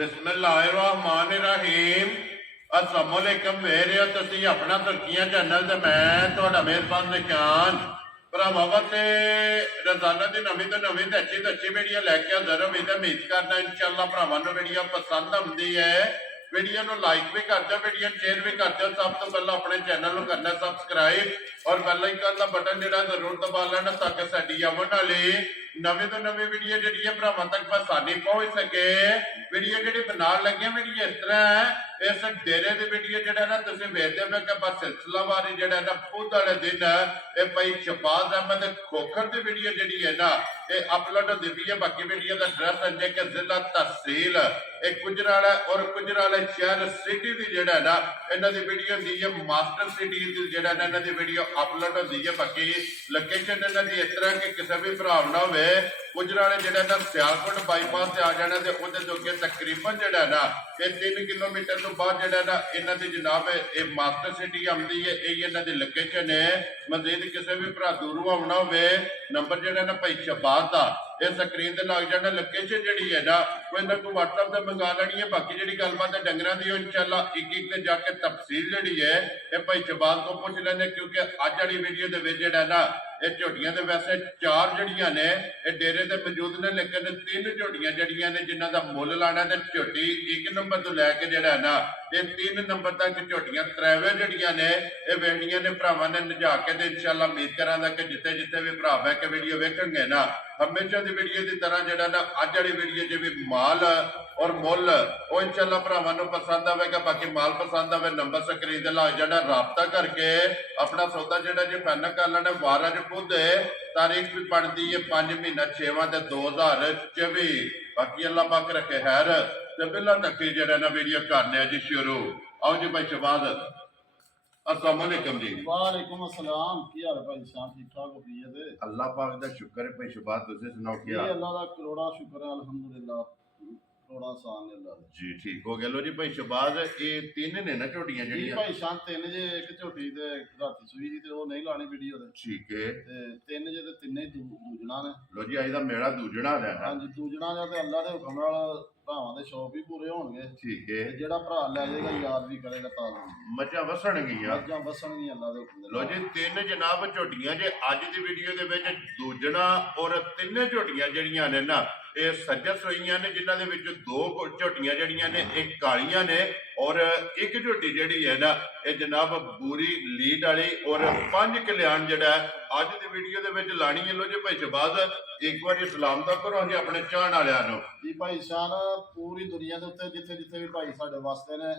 बिस्मिल्लाहिर्रहमानिर्रहीम। अस्सलाम वालेकुम। वेरे तुसीं अपना तुर्कियां चैनल ते मैं तुहाडा मेहरबान निशान भरावां वास्ते रोजाना की नवीं तो नवीं ते अच्छी वीडियो लैके हाज़र होई ते उम्मीद करना इंशाअल्लाह भरावां नूं वीडियो पसंद आउंदी है। वीडियो नूं लाइक भी कर दो, वीडियो शेयर भी कर दो। सब तो पहले अपने चैनल नूं करना सबसक्राइब और बैल आइकन का बटन जिहड़ा जरूर दबा लेना ताकि साडी आउण वाली नवीं तो नवीं वीडियो जिहड़ी है भरावां तक आसानी पहुंच सके। वीडियो जिहड़ी बनाउण लगे वीडियो इस तरह है, इस डेरे की वीडियो जिहड़ा ना तुसीं वेखदे पे कि बस सिलसिलावारी जिहड़ा ना खुद वाले दिन ये भाई शहबाज अहमद खोखर की वीडियो जिहड़ी है ना ये अपलोड होती पई है। बाकी वीडियो का एड्रैस है कि जिला तहसील गुजराला और गुजराला शहर सिटी की जिहड़ा ना इन्हां दी वीडियो होंदी है। मास्टर सिटी की जिहड़ा ना इन्हां दी वीडियो अपलोड होंदी है। बाकी लोकेशन इन्हां दी इस तरह कि किसी भी भरा ना होवे गुजराले जिहड़ा ना सियालकोट बाईपास से आ जाना ते उहदे तो अगे तकरीबन जिहड़ा ना ये 3 किलोमीटर तो बाद जिहड़ा ना इन्हां दी जनाब ये मास्टर सिटी आउंदी है। यही इन्हां दी लोकेशन है। मजीद किसी भी भरा दूरों आउणा होवे नंबर जिहड़ा ना भाई शहबाज दा ये स्क्रीन ते लग जाना। लोकेशन जिहड़ी है ना वो इन्हां को WhatsApp ते मंगा लैनी है। बाकी जिहड़ी गलबात है डंगरां दी इंशाअल्लाह एक एक ते जाके तफसील जिहड़ी है ये भाई शहबाज को पुछ लैंदे क्योंकि अज वाली वीडियो दे विच जिहड़ा ना ये झोटियां दे वैसे 4 जड़ियां ने ये डेरे ते मौजूद ने, लेकिन 3 झोटियां जड़ियां ने जिन्हां दा मुल लाना ते झोटी 1 नंबर तो लैके जिहड़ा ना ये 3 नंबर तक झोटियां त्रैवे जड़ियां ने ये वेखणियां ने। भरावां ने नजा के ते इंशाअल्लाह उम्मीद करांगा कि जिथे जिथे भी भरा बह के वीडियो वेखणगे ना हमेशा दी वीडियो की तरह जिहड़ा ना अज वाली वीडियो च भी माल और मुल वो इंशाअल्लाह भरावां नूं पसंद आवेगा। बाकी माल पसंद आवे नंबर स्क्रीन ते लग जाना, राबता करके अपना सौदा जिहड़ा जे फाइनल कर लेना। वारा च खुद तारीख भी बनती है 5 महीना 6वां ते 2024। बाकी अल्लाह पाक रखे खैर ते बिल्ला तक जिहड़ा ना वीडियो करने जी शुरू। आओ जी भाई शहबाज अस्सलाम वालेकुम जी। वालेकुम अस्सलाम। की हाल है भाई साहब? ठीक ठाक हो गई है? अल्लाह पाक दा शुक्र है भाई शहबाज, तुसीं सुनाओ क्या? अल्लाह दा करोड़ा शुक्र है अल्हम्दुलिल्लाह, करोड़ा सान है अल्लाह दा जी। ठीक हो गया। लो जी भाई शहबाज ये 3 ने ना झोटियां जी जड़ियां? भाई शान 3 जे एक झोटी ते राती सूई दी ते वो नहीं लानी वीडियो ते ठीक है। ते 3 जे ते तिन्ने ही दूजना ने। लो जी अज दा मेरा दूजड़ा लेना। हां जी दूजना जा ते अल्लाह दे हुक्म नाल भरावां दे शौक भी पूरे होणगे। ठीक है। ते जेड़ा भरा ले जाएगा याद भी करेगा ताज़ा मझां वसणगियां। मज्जां बसणगियां अल्लाह दे हुक्म लो दे। जी 3 जनाब झोटियां जे अज दी वीडियो दे विच दूजड़ा और 3 झोटियां जड़ियां ने ना ये सज्जस होईयां ने, जिन्हां दे विच 2 झोटियां जड़ियां ने एक कालियां ने और एक झोटी जड़ी है ना ये जनाब बूरी लीड वाली और 5 कल्याण जड़ा अज दी वीडियो दे विच लानी है। लो जी भाई शहबाज एक बार सलाम दा करो जी अपने चाहण वालियां नूं। जी भाई शान पूरी दुनिया दे उत्ते जिथे जिथे भी भाई साडे वास्ते ने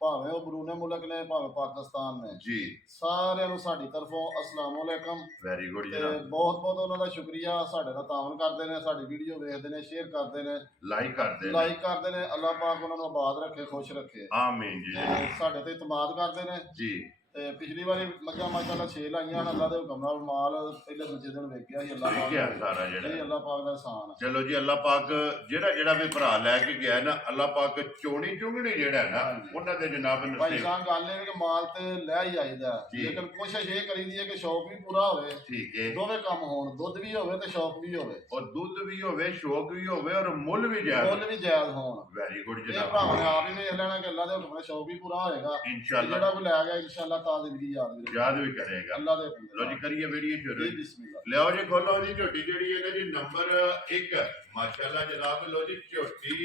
भावें ਉਹ ਬਰੂਨੇ ਮੁਲਕ ਨੇ ਭਾਵੇਂ ਪਾਕਿਸਤਾਨ ਨੇ जी ਸਾਰਿਆਂ ਨੂੰ ਸਾਡੀ ਤਰਫੋਂ ਅਸਲਾਮ ਵਾਲੇਕਮ वेरी गुड ਤੇ जनाब। ਬਹੁਤ ਬਹੁਤ ਉਹਨਾਂ ਦਾ ਸ਼ੁਕਰੀਆ। ਸਾਡੇ ਨਾਲ ਤਾਵਨ ਕਰਦੇ ਨੇ, ਸਾਡੀ ਵੀਡੀਓ ਵੇਖਦੇ ਨੇ, ਸ਼ੇਅਰ ਕਰਦੇ ਨੇ, लाइक कर दे। ਲਾਈਕ ਕਰਦੇ ਨੇ। ਅੱਲਾਹ ਪਾਕ ਉਹਨਾਂ ਨੂੰ ਆਬਾਦ ਰੱਖੇ, ਖੁਸ਼ ਰੱਖੇ आमीन जी। ਤੇ ਸਾਡੇ ਤੇ ਇਤਮਾਦ ਕਰਦੇ ਨੇ। जी ਤੇ ਪਿਛਲੀ ਵਾਰੀ ਮੱਝਾਂ ਮਾਸ਼ਾਅੱਲਾ 6 ਲਾਈਆਂ ਨੇ। ਅੱਲਾਹ ਦੇ ਹੁਕਮ ਨਾਲ ਮਾਲ ਪਹਿਲੇ ਦੂਜੇ ਦਿਨ ਵੇਖਿਆ ਸੀ ਅੱਲਾਹ ਪਾਕ क्या ਨੇ। सारा जड़ा ਇਹ ਅੱਲਾਹ ਪਾਕ ਦਾ ਇਹਸਾਨ ਹੈ। चलो जी अल्लाह पाक जेड़ा जेड़ा भी भरा लैके गया ना अल्लाह पाक चोनी चुंगनी जेड़ा है ना उन्हां दे जनाब ਭਾਈ नसीब। ਸਾਹਿਬ ਗੱਲ ਇਹ ਕਿ ਮਾਲ ਤੇ ਲੈ ਹੀ ਆਈਦਾ, ਜੀ। ਲੇਕਿਨ ਕੋਸ਼ਿਸ਼ ਇਹ ਕਰੀਦੀ ਹੈ ਕਿ ਸ਼ੌਕ ਵੀ ਪੂਰਾ ਹੋਵੇ, ठीक है। ਦੋਵੇਂ ਕੰਮ ਹੋਣ, ਦੁੱਧ ਵੀ ਹੋਵੇ ਤੇ ਸ਼ੌਕ ਵੀ ਹੋਵੇ, और दूध भी होवे शौक भी होवे और मुल भी जाए। ਮੁੱਲ ਵੀ ਜਾਇਜ਼ ਹੋਣ। वेरी गुड ਇਹ जनाब। ਭਰਾਵਾਂ ਨੇ ਆਪ ਹੀ ਵੇਖ ਲੈਣਾ ਕਿ ਅੱਲਾਹ ਦੇ ਹੁਕਮ ਨਾਲ ਸ਼ੌਕ ਵੀ ਪੂਰਾ ਹੋਏਗਾ ਤੇ इंशाल्लाह ਜਿਹੜਾ ਕੋਈ ਲੈ ਗਿਆ ਇਨਸ਼ਾਅੱਲਾ ਤਾਂ ਜ਼ਿੰਦਗੀ ਯਾਦ ਵੀ याद भी करेगा। ਅੱਲਾਹ ਦੇ ਹੁਕਮ लो जी करिए वीडियो शुरू। ਜੀ ਬਿਸਮਿਲ੍ਲਾ। लियाओ जी खोलो जी झोटी जेड़ी है जी नंबर 1 माशाल्लाह जनाब। लो जी झोटी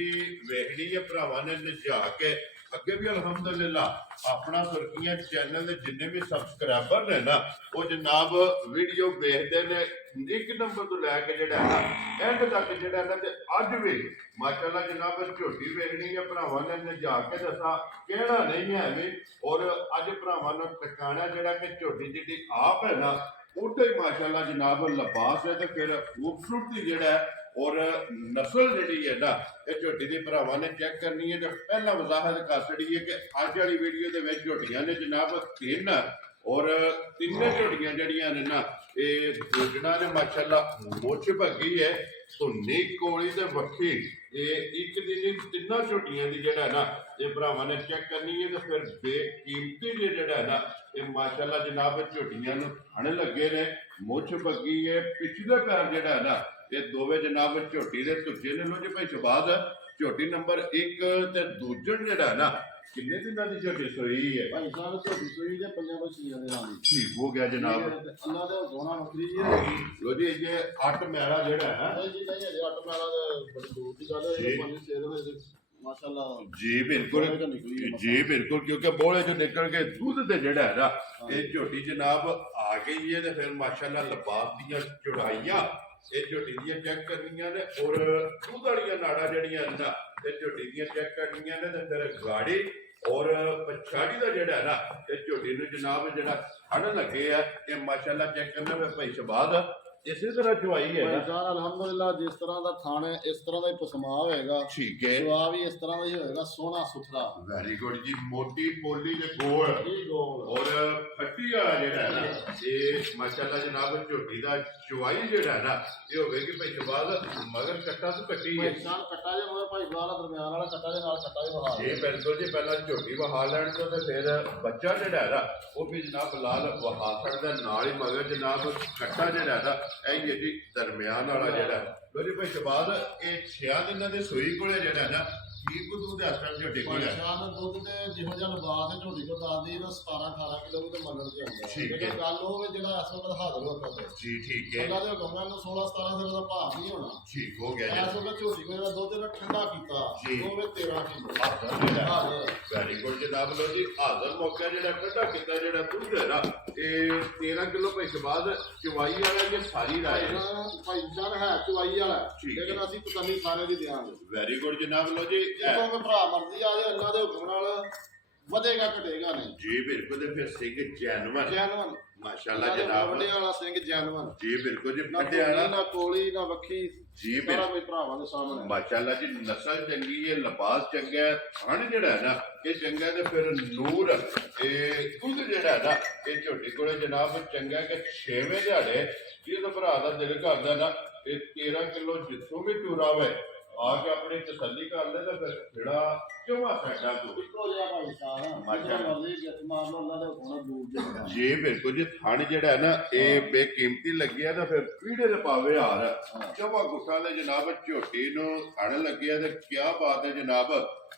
वेखनी है भरावां ने नजा के अगे भी अल्हम्दुलिल्लाह अपना सुर्खियां चैनल दे जिन्ने भी सबसक्राइबर ने ना वो जनाब वीडियो देखते ने 1 नंबर तो लैके जिहड़ा है ना एंड तक जिहड़ा है ना ते अज भी माशाल्लाह जनाब झोटी वेखनी है भरावां ने नजा के दसा कहना नहीं है भी। और अज भरावां नूं टकाना जिहड़ा कि झोटी जिहड़ी आप है ना उठे माशाल्लाह जनाब लिबास है तो फिर खूबसूरती जिहड़ा है और नस्ल जिहड़ी है ना ये झोटी दी भरावां ने चेक करनी है। तो पहला वजाहत कर छड़ी है कि अज वाली वीडियो दे विच झोटियां ने जनाब 3 और 3 झोटियां जड़ियां ने ना ये दूजना ने माशाल्लाह मुछ भगी है सुन्नी कोली ते वक्खी ये एक दिन 3 झोटियां दी जिहड़ा ना ये भरावां ने चेक करनी है। तो फिर बेकीमती जिहड़ा है ना ये माशाल्लाह जनाब झोटियां नूं थण लगे ने, मुछ भगी है, पिछले पैर जिहड़ा है ना ये दोवे जनाब झोटी दे तुजे ने। लो जी भाई शहबाज ਝੋਟੀ ਨੰਬਰ 1 ਤੇ ਦੂਜਣ ਜਿਹੜਾ ਨਾ ਕਿੰਨੇ ਦਿਨਾਂ ਦੀ ਝੋਟੀ ਸੋਈ ਹੈ? ਭਾਈ ਸਾਹਿਬ ਝੋਟੀ ਸੂਈ ਦੇ 5-6 ਦੇ ਨਾਲ ਹੀ ਠੀਕ ਹੋ ਗਿਆ ਜਨਾਬ। ਅੱਲਾ ਦੇ ਸੋਨਾ ਵੱਖਰੀ ਜੀ ਹੈਗੀ। ਲੋ ਜੀ ਇਹ 8 ਮੈਲਾ ਜਿਹੜਾ ਹੈ ਨਹੀਂ ਜੀ ਨਹੀਂ ਹਜੇ 8 ਮੈਲਾ ਦੇ ਬੜੀ ਦੂਰ ਦੀ ਗੱਲ ਹੈ। ਜੀ। 5-6 ਦੇ ਵਿੱਚ ਮਾਸ਼ਾਅੱਲਾ ਜੀ ਬਿਲਕੁਲ ਬੋਲੇ ਚੋਂ ਨਿਕਲੀ ਹੈ ਜੀ ਬਿਲਕੁਲ ਕਿਉਂਕਿ ਬੋਲੇ ਚੋਂ ਨਿਕਲ ਕੇ ਦੁੱਧ ਤੇ ਜਿਹੜਾ ਹੈ ਨਾ ਇਹ ਝੋਟੀ ਜਨਾਬ ਆ ਗਈ ਹੈ ਤੇ ਫਿਰ ਮਾਸ਼ਾਅੱਲਾ ਲਬਾਸ ਦੀਆਂ ਚੁੜਾਈਆਂ ਇਹ ਝੋਟੀ ਦੀਆਂ ਚੈੱਕ ਕਰਨੀਆਂ ਨੇ ਔਰ ਦੁੱਧ ਵਾਲੀਆਂ ਨਾੜਾਂ ਜਿਹੜੀਆਂ ਨੇ ਨਾ ਇਹ ਝੋਟੀ ਦੀਆਂ ਚੈੱਕ ਕਰਨੀਆਂ ਨੇ ਤੇ ਫਿਰ ਗਾੜੀ ਔਰ ਪਛਾੜੀ ਦਾ ਜਿਹੜਾ ਹੈ ਨਾ ਇਹ ਝੋਟੀ ਨੂੰ ਜਨਾਬ ਜਿਹੜਾ ਹੜ ਲੱਗੇ ਆ ਇਹ ਮਾਸ਼ਾਅੱਲਾ ਚੈੱਕ ਕਰਨਾ ਫਿਰ ਭਾਈ ਸ਼ਬਾਦ ਇਸੇ ਤਰ੍ਹਾਂ ਚੁਆਈ ਹੈ ਭਾਈ ਨਾ। ਸਾਹਿਬ ਅਲਹਮਦੁਲਿਲਾ ਜਿਸ ਤਰ੍ਹਾਂ ਦਾ ਥਾਣ ਹੈ ਇਸ ਤਰ੍ਹਾਂ ਦਾ ਹੀ ਪਸਮਾ ਹੋਏਗਾ। ਠੀਕ ਹੈ ਜਵਾਬ ਵੀ ਇਸ ਤਰ੍ਹਾਂ ਦਾ ਹੀ ਹੋਏਗਾ ਸੋਹਣਾ ਸੁਥਰਾ ਵੈਰੀ ਗੁੱਡ ਜੀ ਮੋਟੀ ਪੋਲੀ ਦੇ ਗੋਲ ਜੀ ਗੋਲ ਔਰ ਫੱਟੀ ਵਾਲਾ ਜਿਹੜਾ ਹੈ ਨਾ ਇਹ ਮਾਸ਼ਾਅੱਲਾ ਜਨਾਬ ਝੋਟੀ ਦਾ ਚੁਆਈ ਜਿਹੜਾ ਹੈ ਨਾ ਇਹ ਹੋਵੇਗੀ ਭਾਈ ਸ਼ਬਾਦ ਮਗਰ ਕੱਟਾ ਤੋਂ ਕੱਟੀ ਹੈ। ਭਾਈ ਸਾਹਿਬ ਕੱਟਾ ਜੇ ਮਗਰ ਭਾਈ ਸਾਹਿਬ ਦਰਮਿਆਨ ਵਾਲਾ ਕੱਟਾ ਦੇ ਨਾਲ ਕੱਟਾ ਹੀ ਵਹਾ ਇਹ ਬਿਲਕੁਲ ਜੀ ਪਹਿਲਾਂ ਝੋਟੀ ਵਹਾ ਲੈਣ ਤੋਂ ਤੇ ਫਿਰ ਬੱਚਾ ਜਿਹੜਾ ਹੈ ਨਾ ਉਹ ਵੀ ਜਨਾਬ ਲਾਲ ਵਹਾ ਸਕਦਾ ਨਾਲ ਹੀ ਮਗਰ ਜਨਾਬ ਕੱਟਾ ਜਿਹੜਾ ਹੈ ਨਾ ਇਹ ਜੀ ਦਰਮਿਆਨ ਵਾਲਾ ਜਿਹੜਾ ਲੋ ਜੀ ਭਾਈ ਸ਼ਬਾਦ ਇਹ 6 ਦਿਨਾਂ ਦੇ ਸੂਈ ਕੋਲੇ ਜਿਹੜਾ ਹੈ ਨਾ ਕੀ ਕੁ ਦੁੱਧ ਇਸ ਟਾਈਮ ਝੋਟੀ ਕੋਲ ਹੈ? ਪਛਾਣ ਦੁੱਧ ਤੇ ਜਿਹੋ ਜਿਹਾ ਲਬਾਸ ਹੈ ਝੋਟੀ ਕੋ ਦੱਸਦੀ ਨਾ 17-18 ਕਿਲੋ ਤੇ ਮੰਨਣ ਤੇ ਆਉਂਦਾ ਠੀਕ ਹੈ। ਜਿਹੜੀ ਗੱਲ ਹੋਵੇ ਜਿਹੜਾ ਇਸ ਵਕਤ ਹਾਜ਼ਰ ਹੋ ਸਕਦਾ ਜੀ ਠੀਕ ਹੈ ਅੱਲਾ ਦੇ ਹੁਕਮਾਂ ਨੂੰ 16-17 ਦਿਨ ਦਾ ਭਾਅ ਨਹੀਂ ਹੋਣਾ। ਠੀਕ ਹੋ ਗਿਆ ਇਸ ਜੀ ਵਕਤ ਝੋਟੀ ਕੋ ਜਿਹੜਾ ਦੁੱਧ ਇਹਦਾ ਠੰਡਾ ਕੀਤਾ ਜੀ। ਉਹ ਵੀ 13 ਕਿਲੋ ਹਾਜ਼ਰ ਜਿਹੜਾ ਹਾਜ਼ਰ ਵੈਰੀ ਗੁੱਡ ਜਨਾਬ ਲੋ ਜੀ ਹਾਜ਼ਰ ਮੌਕਾ ਜਿਹੜਾ ਕੱਢਾ ਕੀਤਾ ਜਿਹੜਾ ਦੁੱਧ ਹੈ ਨਾ ਇਹ 13 ਕਿਲੋ ਭਾਈ ਸ਼ਬਾਦ ਚਵਾਈ ਵਾਲਾ ਜੇ ਸਾਰੀ ਰਾਏ ਭਾਈ ਜਾਨ ਹੈ ਚੁਆਈ ਵਾਲਾ ਠੀਕ ਹੈ। ਲੇਕਿਨ ਅਸੀਂ ਤਸੱਲੀ ਸਾਰੇ ਦੀ ਦਿਆਂਗੇ। ਵੈਰੀ ਗੁੱਡ ਜਨਾਬ ਲੋ ਜੀ ਜਦੋਂ ਕੋਈ ਭਰਾ ਮਰਜ਼ੀ ਆ ਜਾਏ ਅੱਲਾ ਦੇ ਹੁਕਮ ਨਾਲ ਵਧੇਗਾ ਘਟੇਗਾ ਨਹੀਂ। ਜੀ ਬਿਲਕੁਲ ਤੇ ਫਿਰ ਸਿੰਘ ਜੈਨਵਰ ਜੈਨਵਨ ਮਾਸ਼ਾਅੱਲਾ ਜਨਾਬ ਵੱਡੇ ਵਾਲਾ ਸਿੰਘ ਜੈਨਵਨ ਜੀ ਬਿਲਕੁਲ ਜੀ ਨਾ ਪਟਿਆਲਾ ਕੋਲੀ ਨਾ ਕੋਲੀ ਨਾ ਵੱਖੀ ਜੀ ਸਾਰਾ ਬਿਲਕੁਲ ਕੋਈ ਭਰਾਵਾਂ ਦੇ ਸਾਹਮਣੇ ਮਾਸ਼ਾਅੱਲਾ ਜੀ ਨਸਲ ਚੰਗੀ ਹੈ ਲਿਬਾਸ ਚੰਗਾ ਹੈ ਥਣ ਜਿਹੜਾ ਹੈ ਨਾ ਇਹ ਚੰਗਾ ਤੇ ਫਿਰ ਨੂਰ ਇਹ ਦੁੱਧ ਜਿਹੜਾ ਹੈ ਨਾ ਇਹ ਝੋਟੀ ਕੋਲੇ ਜਨਾਬ ਚੰਗਾ ਕਿ 6ਵੇਂ ਦਿਹਾੜੇ ਜਿਹਦੇ ਭਰਾ ਦਾ ਦਿਲ ਕਰਦਾ ਨਾ ਇਹ 13 ਕਿਲੋ ਜਿੱਥੋਂ ਵੀ ਚੂਰਾ ਹੋਵੇ ਆ ਕੇ ਆਪਣੀ ਤਸੱਲੀ ਕਰ ਲੈ ਤਾਂ ਫਿਰ ਜਿਹੜਾ ਚੋਵਾ ਸਾਡਾ ਤੂੰ ਇੱਕੋ ਜਿਹਾ ਭਾਈ ਸਾਹਿਬ ਮਾਸ਼ਾਅੱਲਾ। ਮਰਜ਼ੀ ਜਿੱਤ ਮਾਰ ਲਓ ਅੱਲਾ ਦੇ ਹੁਕਮ ਨਾਲ ਦੂਰ ਜਾਣਾ। ਜੀ ਬਿਲਕੁਲ ਜੀ ਥਣ ਜਿਹੜਾ ਹੈ ਨਾ ਇਹ ਬੇਕੀਮਤੀ ਲੱਗਿਆ ਤਾਂ ਫਿਰ ਪੀੜੇ ਦੇ ਪਾਵੇ ਹਾਰ ਚੋਵਾ ਗੁੱਟਾਂ ਦੇ ਜਨਾਬ ਝੋਟੀ ਨੂੰ ਥਣ ਲੱਗਿਆ ਤੇ ਕਿਆ ਬਾਤ ਹੈ ਜਨਾਬ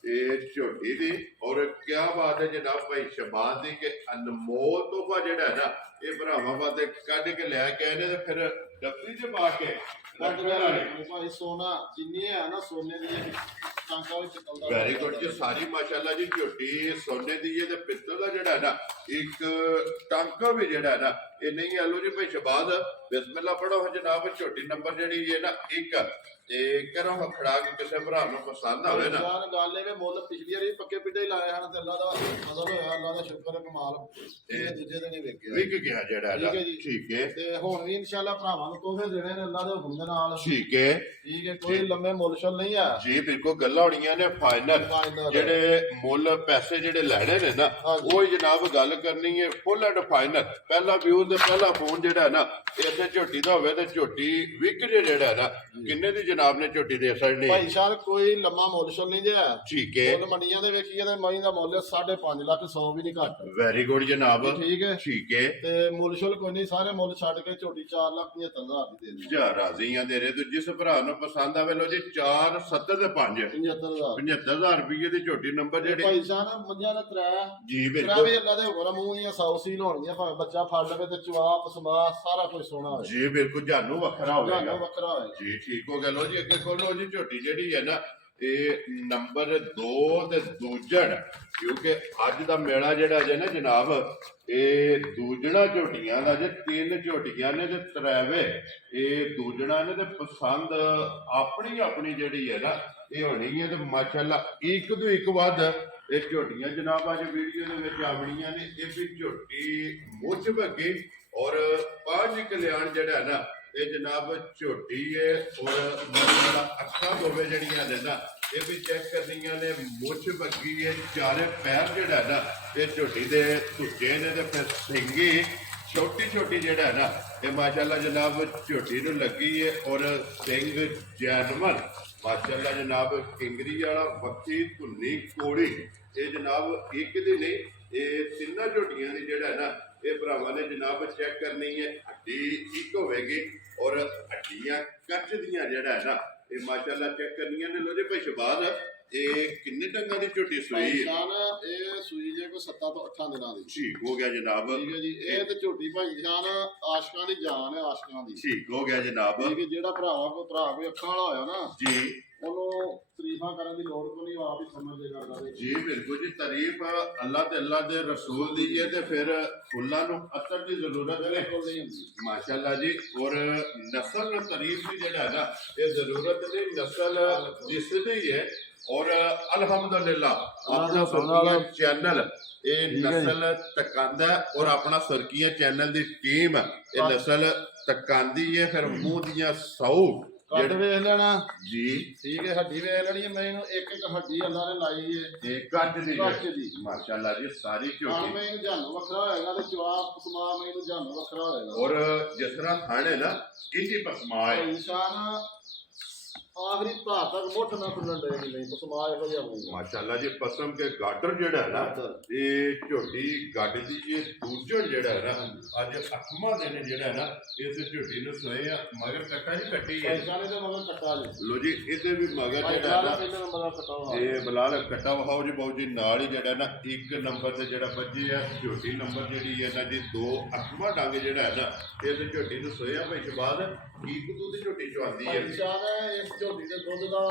ਇਹ ਝੋਟੀ ਦੀ ਔਰ ਕਿਆ ਬਾਤ ਹੈ ਜਨਾਬ ਭਾਈ ਸ਼ਬਾਜ਼ ਦੀ ਕਿ ਅਨਮੋਲ ਤੋਹਫਾ ਜਿਹੜਾ ਹੈ ਨਾ ਇਹ ਭਰਾਵਾਂ ਵਾਸਤੇ ਕੱਢ ਕੇ ਲੈ ਕੇ ਆਏ ਨੇ ਤੇ ਫਿਰ ਡੱਬੀ 'ਚ ਪਾ ਕੇ ਰੱਖਣ ਵਾਲੇ ਭਾਈ ਸੋਨਾ ਜਿੰਨੀ ਹੈ ਨਾ ਸੋਨੇ ਦੀ ਟਾਂਕਾ ਵਿੱਚ ਚੱਲਦਾ ਵੈਰੀ ਗੁੱਡ ਜੀ ਸਾਰੀ ਮਾਸ਼ਾਅੱਲਾ ਜੀ ਝੋਟੀ ਸੋਨੇ ਦੀ ਹੈ ਤੇ ਪਿੱਤਲ ਦਾ ਜਿਹੜਾ ਹੈ ਨਾ ਇੱਕ ਟਾਂਕਾ ਵੀ ਜਿਹੜਾ ਹੈ ਨਾ ਇਹ ਨਹੀਂ ਆਲੋ ਜੀ ਭਾਈ ਸ਼ਬਾਜ਼ ਬਿਸਮਿਲ੍ਲਾ ਪੜੋ ਜਨਾਬ ਝੋਟੀ ਨੰਬਰ ਜਿਹੜੀ ਹੈ ਨਾ 1 ਤੇ ਕਰੋ ਖੜਾ ਕੇ ਕਿਸੇ ਭਰਾ ਨੂੰ ਪਸੰਦ ਆਵੇ ਨਾ ਜਾਨ ਗੱਲ ਇਹ ਵੀ ਮੁੱਲ ਪਿਛਲੀ ਵਾਰੀ ਪੱਕੇ ਪਿੱਡੇ ਹੀ ਲਾਏ ਹਨ ਤੇ ਅੱਲਾ ਦਾ ਫਜ਼ਲ ਹੋਇਆ ਅੱਲਾ ਦਾ ਸ਼ੁਕਰ ਹੈ ਕਮਾਲ ਇਹ ਦੂਜੇ ਦਿਨ ਹੀ ਵੇਖਿਆ ਵਿਕ ਗਿਆ ਜਿਹੜਾ ਠੀਕ ਹੈ ਜੀ। ਠੀਕ ਹੈ ਤੇ ਹੁਣ ਵੀ ਇਨਸ਼ਾਅੱਲਾ ਭਰਾਵਾਂ ਨੂੰ ਤੋਹਫੇ ਦੇਣੇ ਨੇ ਅੱਲਾ ਦੇ ਹੁਕਮ ਦੇ ਨਾਲ ਠੀਕ ਹੈ ਠੀਕ ਹੈ ਕੋਈ ਲੰਮੇ ਮੁੱਲ ਨਹੀਂ ਆ ਜੀ ਬਿਲਕੁਲ ਗੱਲਾਂ ਹੋਣੀਆਂ ਨੇ ਫਾਈਨਲ ਜਿਹੜੇ ਮੁੱਲ ਪੈਸੇ ਜਿਹੜੇ ਲੈਣੇ ਨੇ ਨਾ ਹਾਂਜੀ। ਉਹ ਹੀ ਜਨਾਬ ਗੱਲ ਕਰਨੀ ਹੈ ਫੁੱਲ ਐਂਡ ਫਾਈਨਲ ਪਹਿਲਾ ਵਿਊ ਤੇ ਪਹਿਲਾ ਫੋਨ ਜਿਹੜਾ ਹੈ ਨਾ ਇੱਥੇ ਝੋਟੀ ਦਾ ਹੋਵੇ ਤੇ ਝੋਟੀ ਵਿਕ ਜੇ ਜਿਹੜਾ ਹੈ ਨਾ ਕਿੰਨੇ ਦੀ ਜਨਾਬ ਨੇ ਝੋਟੀ ਦੇ ਛੜਨੀ ਭਾਈ ਸਾਹਿਬ ਕੋਈ ਲੰਮਾ ਮੁੱਲ ਨਹੀਂ ਜਿਆ ਠੀਕ ਹੈ ਮੁੱਲ ਮੰਡੀਆਂ ਦੇ ਵੇਖੀਏ ਤੇ ਮਹੀਂ ਦਾ ਮੁੱਲ 5.5 ਲੱਖ 100 ਵੀ ਨਹੀਂ ਘੱਟ ਵੈਰੀ ਗੁੱਡ ਜਨਾਬ ਠੀਕ ਹੈ ਠੀਕ ਹੈ ਤੇ ਮੁੱਲ ਕੋਈ ਨਹੀਂ ਸਾਰੇ ਮੁੱਲ ਛੱਡ ਕੇ ਝੋਟੀ 4,75,000 ਦੀ ਦੇ ਦੇ ਜਾ ਰਾਜ਼ੀਆਂ ਦੇ ਰਹੇ ਤੇ ਜਿਸ ਭਰਾ ਨੂੰ ਪਸੰਦ ਆਵੇ ਲੋ ਜੀ 4 7 ਤੇ 5 75,000 75000 ਰੁਪਏ ਦੀ ਝੋਟੀ ਨੰਬਰ ਜਿਹੜੇ ਭਾਈ ਸਾਹਿਬ ਮੰਜਿਆਂ ਦਾ ਤਰਾ ਜੀ ਤਰਾ ਬਿਲਕੁਲ ਵੀ ਅੱਲਾ ਦੇ ਹੁਕਮ ਮੂੰਹ ਦੀਆਂ 100 ਸੀਲ ਹੋਣਗੀਆਂ ਭਾਵੇਂ ਬੱਚਾ ਫੜ ਲਵੇ ਤੇ ਚਵਾਪ ਸਮਾ ਸਾਰਾ ਕੁਝ ਸੋਹਣਾ ਹੋਵੇ ਜੀ ਬਿਲਕੁਲ ਜਾਨੂ ਵੱਖਰਾ ਹੋਵੇਗਾ ਜਾਨੋ ਵੱਖਰਾ ਹੋਵੇ ਜੀ ਠੀਕ ਹੋ ਗਿਆ ਲੋ ਜੀ ਅੱਗੇ ਖੋਲੋ ਜੀ ਝੋਟੀ ਜਿਹੜੀ ਹੈ ਨਾ ਇਹ ਨੰਬਰ 2 ਤੇ ਦੂਜਣ ਕਿਉਂਕਿ ਅੱਜ ਦਾ ਮੇਲਾ ਜਿਹੜਾ ਜੇ ਨਾ ਜਨਾਬ ਇਹ ਦੂਜਣਾ ਝੋਟੀਆਂ ਦਾ ਜੇ 3 ਝੋਟੀਆਂ ਨੇ ਤੇ ਤਰੇਵੇ ਇਹ ਦੂਜਣਾ ਨੇ ਤੇ ਪਸੰਦ ਆਪਣੀ ਆਪਣੀ ਜਿਹੜੀ ਹੈ ਨਾ ਇਹ ਹੋਣੀ ਹੈ ਤੇ ਮਾਸ਼ਾਅੱਲਾ ਇੱਕ ਤੋਂ ਇੱਕ ਵੱਧ ਇਹ ਝੋਟੀਆਂ ਜਨਾਬ ਅੱਜ ਵੀਡੀਓ ਦੇ ਵਿੱਚ ਆਵਣੀਆਂ ਨੇ ਇਹ ਵੀ ਝੋਟੀ ਮੁੱਛ ਬੱਗੇ ਔਰ ਪੰਜ ਕਲਿਆਣ ਜਿਹੜਾ ਨਾ ਇਹ ਜਨਾਬ ਝੋਟੀ ਹੈ ਔਰ ਮਾਸ਼ਾਅੱਲਾ ਅੱਖਾਂ ਦੋਵੇਂ ਜਿਹੜੀਆਂ ਨੇ ਨਾ ਇਹ ਵੀ ਚੈੱਕ ਕਰਨੀਆਂ ਨੇ ਮੁੱਛ ਬੱਗੀ ਹੈ ਚਾਰੇ ਪੈਰ ਜਿਹੜਾ ਨਾ ਇਹ ਝੋਟੀ ਦੇ ਧੁੱਜੇ ਨੇ ਤੇ ਫਿਰ ਸਿੰਗੀ ਛੋਟੀ ਛੋਟੀ ਜਿਹੜਾ ਨਾ ਇਹ ਮਾਸ਼ਾਅੱਲਾ ਜਨਾਬ ਝੋਟੀ ਨੂੰ ਲੱਗੀ ਹੈ ਔਰ ਸਿੰਘ ਜੈਨਮਨ ਮਾਸ਼ਾਅੱਲਾ ਜਨਾਬ ਕਿੰਗਰੀ ਵਾਲਾ ਬੱਕੀ ਧੁੰਨੀ ਕੋੜੀ ਇਹ ਜਨਾਬ ਇੱਕ ਦੀ ਨਹੀਂ ਇਹ ਤਿੰਨਾਂ ਝੋਟੀਆਂ ਦੀ ਜਿਹੜਾ ਨਾ ਇਹ ਭਰਾਵਾਂ ਨੇ ਜਨਾਬ ਚੈੱਕ ਕਰਨੀ ਹੈ ਹੱਡੀ ਇੱਕ ਹੋਵੇਗੀ ਔਰ ਹੱਡੀਆਂ ਕੱਚ ਦੀਆਂ ਜਿਹੜਾ ਹੈ ਨਾ ਇਹ ਮਾਸ਼ਾਅੱਲਾ ਚੈੱਕ ਕਰਨੀਆਂ ਨੇ। ਲੋ ਜੀ ਭਾਈ ਸ਼ਬਾਦ, ਇਹ ਕਿੰਨੇ ਡੰਗਾਂ ਦੀ ਝੋਟੀ ਸੂਈ ਹੈ? ਨਿਸ਼ਾਨ ਇਹ ਸੂਈ ਜੇ ਕੋਈ 7 ਤੋਂ 8 ਦਿਨਾਂ ਦੀ। ਠੀਕ ਹੋ ਗਿਆ ਜਨਾਬ। ਠੀਕ ਹੈ ਜੀ। ਇਹ ਤੇ ਝੋਟੀ ਭਾਈ ਨਿਸ਼ਾਨ ਆਸ਼ਕਾਂ ਦੀ ਜਾਨ ਹੈ, ਆਸ਼ਕਾਂ ਦੀ। ਠੀਕ ਹੋ ਗਿਆ ਜਨਾਬ। ਠੀਕ ਹੈ। ਜਿਹੜਾ ਭਰਾ ਕੋਈ ਅੱਖਾਂ ਵਾਲਾ ਹੋਇਆ ਨਾ ਜੀ, ਉਹਨੂੰ ਤਾਰੀਫਾਂ ਕਰਨ ਦੀ ਲੋੜ ਕੋਈ ਨਹੀਂ, ਆਪ ਹੀ ਸਮਝ ਜੇ ਕਰਦਾ ਦੇ। ਜੀ ਬਿਲਕੁਲ ਜੀ। ਤਾਰੀਫ ਅੱਲਾਹ ਤੇ ਅੱਲਾਹ ਦੇ ਰਸੂਲ ਦੀ ਹੈ ਤੇ ਫਿਰ ਫੁੱਲਾਂ ਨੂੰ ਅਸਰ ਦੀ ਜ਼ਰੂਰਤ ਹੈ। ਬਿਲਕੁਲ ਨਹੀਂ ਹੁੰਦੀ। ਮਾਸ਼ਾਅੱਲਾ ਜੀ। ਔਰ ਨਸਲ ਨੂੰ ਤਾਰੀਫ ਦੀ ਜਿਹੜਾ ਹੈ ਨਾ, ਇਹ ਜ਼ਰੂਰਤ ਨਹੀਂ, ਨਸਲ ਜਿਸ ਦੀ ਹੈ। ਔਰ ਅਲਹਮਦੁਲਿਲਾ ਆਪਣਾ ਸਰਕੀਆਂ ਚੈਨਲ ਇਹ ਨਸਲ ਤਕਾਂਦਾ ਔਰ ਆਪਣਾ ਸਰਕੀਆਂ ਚੈਨਲ ਦੀ ਟੀਮ ਇਹ ਨਸਲ ਤਕਾਂਦੀ ਹੈ। ਫਿਰ ਮੂੰਹ ਦੀਆਂ 100 ਕੱਟ ਵੇਖ ਲੈਣਾ ਜੀ। ਠੀਕ ਹੈ। ਹੱਡੀ ਵੇਖ ਲੈਣੀ ਹੈ। ਮੈਨੂੰ ਇੱਕ ਇੱਕ ਹੱਡੀ ਅੱਲਾ ਨੇ ਲਾਈ ਹੈ ਇਹ ਕੱਟ ਦੀ ਕੱਟ ਦੀ। ਮਾਸ਼ਾਅੱਲਾ ਜੀ। ਸਾਰੀ ਹਾਂ, ਝੋਟੀ ਮੈਨੂੰ ਜਨ ਵੱਖਰਾ ਹੋਏਗਾ ਤੇ ਜਵਾਬ ਪਸਮਾ ਮੈਨੂੰ ਜਨ ਵੱਖਰਾ ਹੋਏਗਾ। ਔਰ ਜਿਸ ਤਰ੍ਹਾਂ ਥਾਣੇ ਨਾ ਕਿੰਨੀ ਪਸਮਾ ਹੈ। ਨਿਸ਼ਾਨ ਆਖਰੀ ਭਾਰ ਤੱਕ ਮੁੱਠ ਨਾ ਖੁੱਲਣ ਦੇਗੀ ਨਹੀਂ, ਪਸਮਾ ਇਹੋ ਜਿਹਾ ਹੋਊਗਾ। ਮਾਸ਼ਾਅੱਲਾ ਜੀ। ਪਸਮ ਕੇ ਗਾਡਰ ਜਿਹੜਾ ਹੈ ਨਾ, ਇਹ ਝੋਟੀ ਗੱਡ ਦੀ ਇਹ ਦੂਜਣ ਜਿਹੜਾ ਹੈ ਨਾ, ਅੱਜ 8ਵਾਂ ਦਿਨ ਜਿਹੜਾ ਹੈ ਨਾ ਇਸ ਝੋਟੀ ਨੂੰ ਸੋਏ ਆ। ਮਗਰ ਕੱਟਾ ਜੀ ਕੱਟੀ ਹੈ। ਨਿਸ਼ਾਨੇ ਤੇ ਮਗਰ ਕੱਟਾ ਜੀ। ਲੋ ਜੀ, ਇਹਦੇ ਵੀ ਮਗਰ ਭਾਈ ਜਿਹੜਾ ਹੈ ਨਾ, ਪਹਿਲਾਂ ਨੰਬਰ ਦਾ ਕੱਟਾ ਹੋਣਾ। ਇਹ ਬਲਾਲ ਕੱਟਾ ਵਹਾਓ ਜੀ ਬਾਊ ਜੀ। ਨਾਲ ਹੀ ਜਿਹੜਾ ਨਾ 1 ਨੰਬਰ ਤੇ ਜਿਹੜਾ ਵੱਜੇ ਆ ਝੋਟੀ ਨੰਬਰ ਜਿਹੜੀ ਹੈ ਨਾ ਜੀ 2 8ਵਾਂ ਡੰਗ ਜਿਹੜਾ ਹੈ ਨਾ ਇਸ ਝੋਟੀ ਨੂੰ ਸੋਇਆ ਭਾਈ ਸ਼ਬਾਦ। ਕੀ ਦੁੱਧ ਦੀ ਝੋਟੀ ਚਵਾਉਂਦੀ ਹੈ? ਨਿਸ਼ਾਨ ਇਸ ਝੋਟੀ ਦੇ ਦੁੱਧ ਦਾ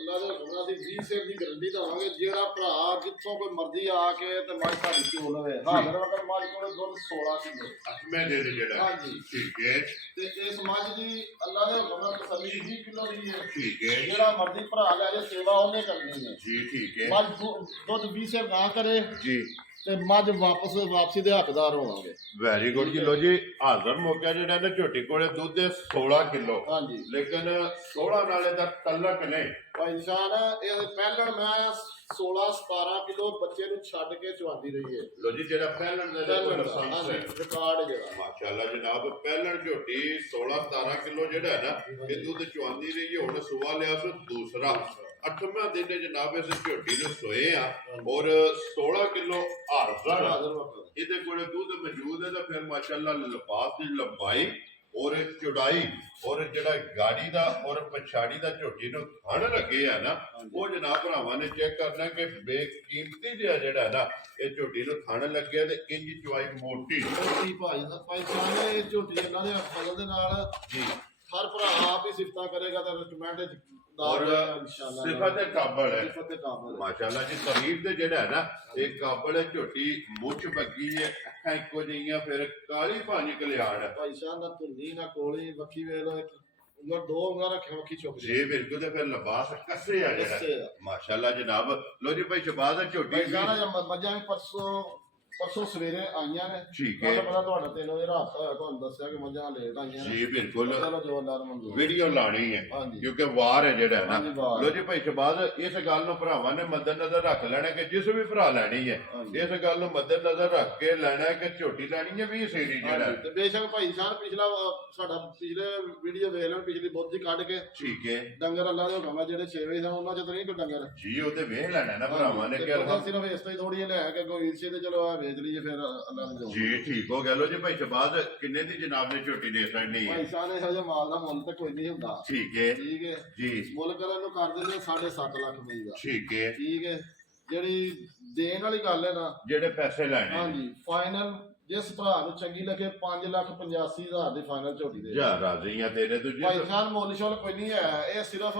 ਅੱਲਾ ਦੇ ਹੁਕਮ ਨਾਲ 20 ਸੇਰ ਦੀ ਗਰੰਟੀ ਦਵਾਂਗੇ। ਜਿਹੜਾ ਭਰਾ ਜਿੱਥੋਂ ਕੋਈ ਮਰਜ਼ੀ ਆ ਕੇ ਤੇ ਮੱਝ ਸਾਡੀ ਚੋ ਲਵੇ। ਹਾਜ਼ਰ ਵਕਤ ਮੱਝ ਕੋਲ ਦੁੱਧ 16 ਕਿਲੋ 8ਵੇਂ ਦਿਨ ਜਿਹੜਾ। ਹਾਂਜੀ। ਠੀਕ ਹੈ। ਤੇ ਇਸ ਮੱਝ ਦੀ ਅੱਲਾ ਦੇ ਹੁਕਮ ਨਾਲ ਤਸੱਲੀ 20 ਕਿਲੋ ਦੀ ਹੈ। ਠੀਕ ਹੈ ਜਿਹੜਾ ਮਰਜ਼ੀ ਭਰਾ ਲੈ ਜੇ ਸੇਵਾ ਉਹਨੇ ਕਰਨੀ ਹੈ ਜੀ। ਠੀਕ ਹੈ ਮੱਝ ਦੁੱਧ 20 ਸੇਰ ਨਾ ਕਰੇ ਜੀ ਤੇ ਮੱਝ ਵਾਪਸੀ ਦੇ ਹੱਕਦਾਰ ਹੋਵਾਂਗੇ। ਵੈਰੀ ਗੁੱਡ ਜੀ। ਲੋ ਜੀ, ਹਾਜ਼ਰ ਮੌਕਾ ਜਿਹੜਾ ਨਾ ਝੋਟੀ ਕੋਲੇ ਦੁੱਧ ਹੈ 16 ਕਿਲੋ। ਹਾਂਜੀ। ਲੇਕਿਨ 16 ਨਾਲੇ ਦਾ ਤਲਕ ਨੇ ਭਾਈ ਨਿਸ਼ਾਨ ਇਹ ਪਹਿਲਾਂ ਮੈਂ 16-17 ਕਿਲੋ ਬੱਚੇ ਨੂੰ ਛੱਡ ਕੇ ਚਵਾਉਂਦੀ ਰਹੀ ਹੈ। ਲੋ ਜੀ, ਜਿਹੜਾ ਪਹਿਲਣ ਦਾ ਲਾਇਸੈਂਸ ਹੈ ਰਿਕਾਰਡ ਜਿਹੜਾ ਮਾਸ਼ਾਅੱਲਾ ਜਨਾਬ। ਪਹਿਲਣ ਝੋਟੀ 16-17 ਕਿਲੋ ਜਿਹੜਾ ਹੈ ਨਾ ਇਹ ਦੁੱਧ ਚਵਾਉਂਦੀ ਰਹੀ ਹੈ। ਹੁਣ ਸੁਆ ਲਿਆ ਸੋ ਦੂਸਰਾ 8ਵਾਂ ਦਿਨ ਜਨਾਬ ਇਸ ਝੋਟੀ ਨੂੰ ਸੋਏ ਆ ਔਰ 16 ਕਿਲੋ ਹਾਜ਼ਰ ਇਹਦੇ ਕੋਲੇ ਦੁੱਧ ਮੌਜੂਦ ਹੈ। ਤਾਂ ਫਿਰ ਮਾਸ਼ਾਅੱਲਾ ਲਿਬਾਸ ਦੀ ਲੰਬਾਈ ਔਰ ਚੌੜਾਈ ਔਰ ਜਿਹੜਾ ਗਾੜੀ ਦਾ ਔਰ ਪਛਾੜੀ ਦਾ ਝੋਟੀ ਨੂੰ ਥਣ ਲੱਗੇ ਆ ਨਾ, ਉਹ ਜਨਾਬ ਭਰਾਵਾਂ ਨੇ ਚੈੱਕ ਕਰਨਾ ਕਿ ਬੇਕੀਮਤੀ ਜਿਹਾ ਜਿਹੜਾ ਨਾ ਇਹ ਝੋਟੀ ਨੂੰ ਥਣ ਲੱਗਿਆ ਤੇ ਇੰਜ ਚਵਾਈ ਮੋਟੀ ਭਾਈ ਦਾ ਭਾਈ ਸਾਹਿਬ ਇਹ ਝੋਟੀ ਇਹਨਾਂ ਦੇ ਫਜ਼ਲ ਦੇ ਨਾਲ ਜੀ ਹਰ ਭਰਾ ਆਪ ਹੀ ਸਿਫਤਾਂ ਕਰੇਗਾ ਤਾਂ ਕਮੈਂਟ ਔਰ ਸਿਫਤ ਤੇ ਕਾਬਲ ਹੈ। ਸਿਫਤ ਤੇ ਕਾਬਲ ਮਾਸ਼ਾਅੱਲਾ ਜੀ। ਤਾਰੀਫ ਤੇ ਜਿਹੜਾ ਹੈ ਨਾ ਇਹ ਕਾਬਲ ਹੈ। ਝੋਟੀ ਮੁੱਛ ਬੱਗੀ ਹੈ, ਅੱਖਾਂ ਇੱਕੋ ਜਿਹੀਆਂ, ਫਿਰ ਕਾਲੀ ਭਾਣੀ ਕਲਿਆਣ ਹੈ। ਭਾਈ ਸਾਹਿਬ ਨਾ ਧੁੰਨੀ ਨਾ ਕੋਲੀ ਵੱਖੀ ਵੇਖ ਲੋ, ਉਂਗਲ 2 ਉਂਗਲਾਂ ਰੱਖੇ ਵੱਖੀ ਚੁੱਕ ਜੀ ਬਿਲਕੁਲ। ਤੇ ਫਿਰ ਲਿਬਾਸ ਕੱਸੇ ਆ ਜਿਹੜਾ ਮਾਸ਼ਾਅੱਲਾ ਜਨਾਬ। ਲੋ ਜੀ ਭਾਈ ਸ਼ਬਾਦ ਝੋਟੀ ਭਾਈ ਸਾਹਿਬ ਮੱਝਾਂ ਵੀ ਪਰਸੋਂ ਸਵੇਰੇ ਆਈਆਂ ਨੇ। ਠੀਕ ਹੈ। ਪਤਾ ਤੁਹਾਡਾ 3 ਵਜੇ ਰਾਤ ਹੋਇਆ, ਤੁਹਾਨੂੰ ਦੱਸਿਆ ਕਿ ਮੱਝਾਂ ਲੇਟ ਆਈਆਂ ਨੇ। ਜੀ ਬਿਲਕੁਲ। ਚਲੋ ਜੋ ਅੱਲਾਹ ਮਨਜ਼ੂਰ। ਵੀਡੀਓ ਲਾਣੀ ਹੈ ਹਾਂਜੀ। ਕਿਉਂਕਿ ਵਾਰ ਹੈ ਜਿਹੜਾ ਹੈ ਹਾਂਜੀ, ਨਾ। ਵਾਰ। ਲੋ ਜੀ ਭਾਈ ਸ਼ਬਾਦ ਇਸ ਗੱਲ ਨੂੰ ਭਰਾਵਾਂ ਨੇ ਮੱਦੇਨਜ਼ਰ ਰੱਖ ਲੈਣਾ ਕਿ ਜਿਸ ਵੀ ਭਰਾ ਲੈਣੀ ਹੈ ਇਸ ਗੱਲ ਨੂੰ ਮੱਦੇਨਜ਼ਰ ਰੱਖ ਕੇ ਲੈਣਾ ਹੈ ਕਿ ਝੋਟੀ ਲੈਣੀ ਹੈ 20 ਸੀਰੀ ਜਿਹੜਾ ਹੈ। ਤੇ ਬੇਸ਼ੱਕ ਭਾਈ ਸਾਹਿਬ ਸਾਡਾ ਪਿਛਲੇ ਵੀਡੀਓ ਵੇਖ ਲੈਣ, ਪਿਛਲੀ ਬੁੱਧ ਦੀ ਕੱਢ ਕੇ। ਠੀਕ ਹੈ। ਡੰਗਰ ਅੱਲਾ ਦੇ ਹੁਕਮ ਆ ਜਿਹੜੇ 6 ਵਜੇ ਸਨ ਉਹਨਾਂ ਚ ਤਾਂ ਨਹੀਂ ਕੋਈ ਡੰਗਰ ਜੀ ਉਹ ਤੇ ਵੇਖ ਲੈਣਾ ਨਾ ਭਰਾਵਾਂ ਨੇ ਕਿ ਸਿਰਫ ਇਸ ਤੋਂ ਹੀ ਥੋੜੀ ਲੈ ਕੇ ਕੋਈ ਈਰਸ਼ੇ ਤੇ ਚਲੋ ਆ ਵੇਚ ਲਈਏ ਫਿਰ ਅੱਲਾ ਦੇ ਜੋ। ਜੀ ਠੀਕ ਹੋ ਗਿਆ। ਲੋ ਜੀ ਭਾਈ ਸ਼ਬਾਦ ਕਿੰਨੇ ਦੀ ਜਨਾਬ ਨੇ ਝੋਟੀ ਦੇ ਸਕਣੀ ਹੈ? ਭਾਈ ਸਾਹਿਬ ਨੇ ਇਹੋ ਜਿਹਾ ਮਾਲ ਦਾ ਮੁੱਲ ਤਾਂ ਕੋਈ ਨਹੀਂ ਹੁੰਦਾ। ਠੀਕ ਹੈ ਠੀਕ ਹੈ ਜੀ। ਮੁੱਲ ਕਰਨ ਨੂੰ ਕਰ ਦਿੰਦੇ 7.5 ਲੱਖ ਰੁਪਏ ਦਾ। ਠੀਕ ਹੈ। ਠੀਕ ਹੈ। ਜਿਹੜੀ ਦੇਣ ਵਾਲੀ ਗੱਲ ਹੈ ਨਾ, ਜਿਹੜੇ ਪੈਸੇ ਲੈਣੇ ਹਾਂਜੀ, ਫਾਈਨਲ ਜਿਸ ਭਰਾ ਨੂੰ ਚੰਗੀ ਲੱਗੇ 5,85,000 ਦੀ ਫਾਈਨਲ ਝੋਟੀ ਦੇ। ਜਾ ਰਾਜ਼ੀਆਂ ਤੇਰੇ ਤੋਂ ਜੀ। ਭਾਈ ਸਾਹਿਬ ਮੁੱਲ ਸ਼ੁੱਲ ਕੋਈ ਨਹੀਂ ਹੈ, ਇਹ ਸਿਰਫ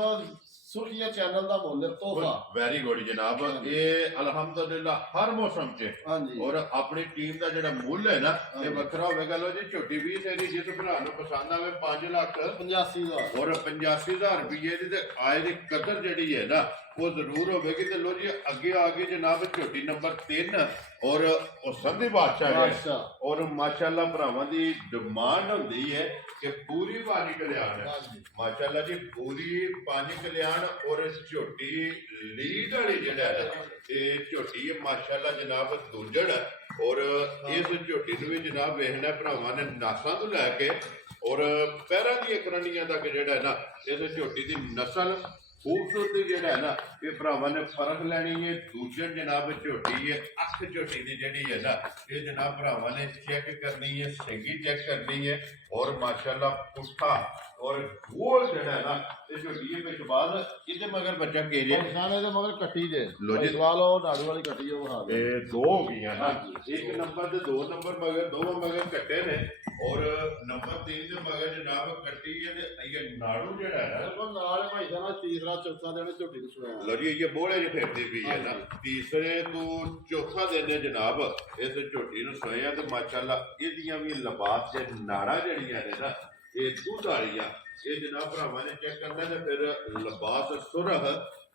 ਸੁਰਖੀਆਂ ਚੈਨਲ ਦਾ ਮੁੱਲ ਹੈ, ਤੋਹਫਾ। ਵੈਰੀ ਗੁੱਡ ਜਨਾਬ। ਇਹ ਅਲਹਮਦੁਲਿਲਾ ਹਰ ਮੌਸਮ 'ਚ ਹਾਂਜੀ। ਔਰ ਆਪਣੀ ਟੀਮ ਦਾ ਜਿਹੜਾ ਮੁੱਲ ਹੈ ਨਾ ਇਹ ਵੱਖਰਾ ਹੋਵੇਗਾ। ਲੋ ਜੀ ਝੋਟੀ 20 ਸੈਰੀ ਜਿਸ ਭਰਾ ਨੂੰ ਪਸੰਦ ਆਵੇ 5,85,000 ਔਰ 85,000 ਰੁਪਏ ਦੀ ਤੇ ਆਏ ਦੀ ਕਦਰ ਜਿਹੜੀ ਹੈ ਨਾ ਉਹ ਜ਼ਰੂਰ ਹੋਵੇਗੀ। ਤੇ ਲੋ ਜੀ ਅੱਗੇ ਆ ਗਈ ਜਨਾਬ ਝੋਟੀ ਨੰਬਰ 3 ਔਰ ਉਹ ਸੰਧੀ ਬਾਦਸ਼ਾਹ ਹੈ ਔਰ ਮਾਸ਼ਾਅੱਲਾ ਭਰਾਵਾਂ ਦੀ ਡਿਮਾਂਡ ਹੁੰਦੀ ਹੈ ਕਿ ਪੂਰੀ ਪਾਣੀ ਕਲਿਆਣ ਹੈ। ਮਾਸ਼ਾਅੱਲਾ ਜੀ ਪੂਰੀ ਪਾਣੀ ਕਲਿਆਣ ਔਰ ਝੋਟੀ ਲੀਡ ਵਾਲੀ ਜਿਹੜਾ ਹੈ ਇਹ ਝੋਟੀ ਹੈ ਮਾਸ਼ਾਅੱਲਾ ਜਨਾਬ ਦੂਜੜ ਔਰ ਇਸ ਝੋਟੀ ਨੂੰ ਵੀ ਜਨਾਬ ਵੇਖਣਾ ਭਰਾਵਾਂ ਨੇ ਨਾਸਾਂ ਤੋਂ ਲੈ ਕੇ ਔਰ ਪੈਰਾਂ ਦੀਆਂ ਕਰਨੀਆਂ ਤੱਕ ਜਿਹੜਾ ਹੈ ਨਾ ਇਸ ਝੋਟੀ ਦੀ ਨਸਲ ਖੂਬਸੂਰਤੀ ਜਿਹੜਾ ਹੈ ਨਾ ਇਹ ਭਰਾਵਾਂ ਨੇ ਫਰਕ ਲੈਣੀ ਹੈ। ਦੂਜੇ ਜਨਾਬ ਝੋਟੀ ਹੈ ਅੱਖ ਝੋਟੀ ਦੀ ਜਿਹੜੀ ਹੈ ਨਾ ਇਹ ਜਨਾਬ ਭਰਾਵਾਂ ਨੇ ਚੈੱਕ ਕਰਨੀ ਹੈ, ਸਿੰਗੀ ਚੈੱਕ ਕਰਨੀ ਹੈ ਔਰ ਮਾਸ਼ਾਅੱਲਾ ਪੁੱਠਾ ਔਰ ਗੋਲ ਜਿਹੜਾ ਹੈ ਨਾ ਇਹ ਝੋਟੀ ਹੈ ਵਿੱਚ ਬਾਅਦ ਇਹਦੇ ਮਗਰ ਬੱਚਾ ਘੇਰਿਆ ਨਿਸ਼ਾਨੇ ਦੇ ਮਗਰ ਕੱਟੀ ਜੇ ਲਓ ਜੀ। ਸਵਾਲ ਉਹ ਨਾੜੂ ਵਾਲੀ ਕੱਟੀ ਉਹ ਬਣਾ ਦੇ ਇਹ ਦੋ ਹੋ ਗਈਆਂ ਨਾ ਇੱਕ ਨੰਬਰ ਤੇ ਦੋ ਨੰਬਰ ਮਗਰ ਦੋਵਾਂ ਮਗਰ ਕੱਟੇ ਨੇ ਔਰ ਨੰਬਰ 3 ਦੇ ਮਗਰ ਜਨਾਬ ਕੱਟੀ ਹੈ ਤੇ ਇਹ ਨਾੜੂ ਜਿਹੜਾ ਹੈ ਨਾ ਬਿਲਕੁਲ ਨਾਲ ਭਾਈ ਸਾਹਿਬ ਤੀਸਰਾ ਚੌਥਾ ਦਿਨ ਝੋਟੀ ਨੂੰ ਸੁਣਿਆ ਲਓ ਜੀ ਇਹ ਬੋਲੇ ਜਿਹੇ ਫਿਰਦੀ ਪਈ ਹੈ ਨਾ ਤੀਸਰੇ ਤੋਂ ਚੌਥਾ ਦਿਨ ਹੈ ਜਨਾਬ ਇਸ ਝੋਟੀ ਨੂੰ ਸੋਇਆ ਤੇ ਮਾਸ਼ਾਅੱਲਾ ਇਹਦੀਆਂ ਵੀ ਲਬਾਸ ਤੇ ਨਾੜਾਂ ਜਿਹੜੀਆਂ ਨੇ ਨਾ ਇਹ ਦੁੱਧ ਵਾਲੀਆਂ ਇਹ ਜਨਾਬ ਭਰਾਵਾਂ ਨੇ ਚੈੱਕ ਕਰਨਾ ਤੇ ਫਿਰ ਲਬਾਸ ਸੁਰਹ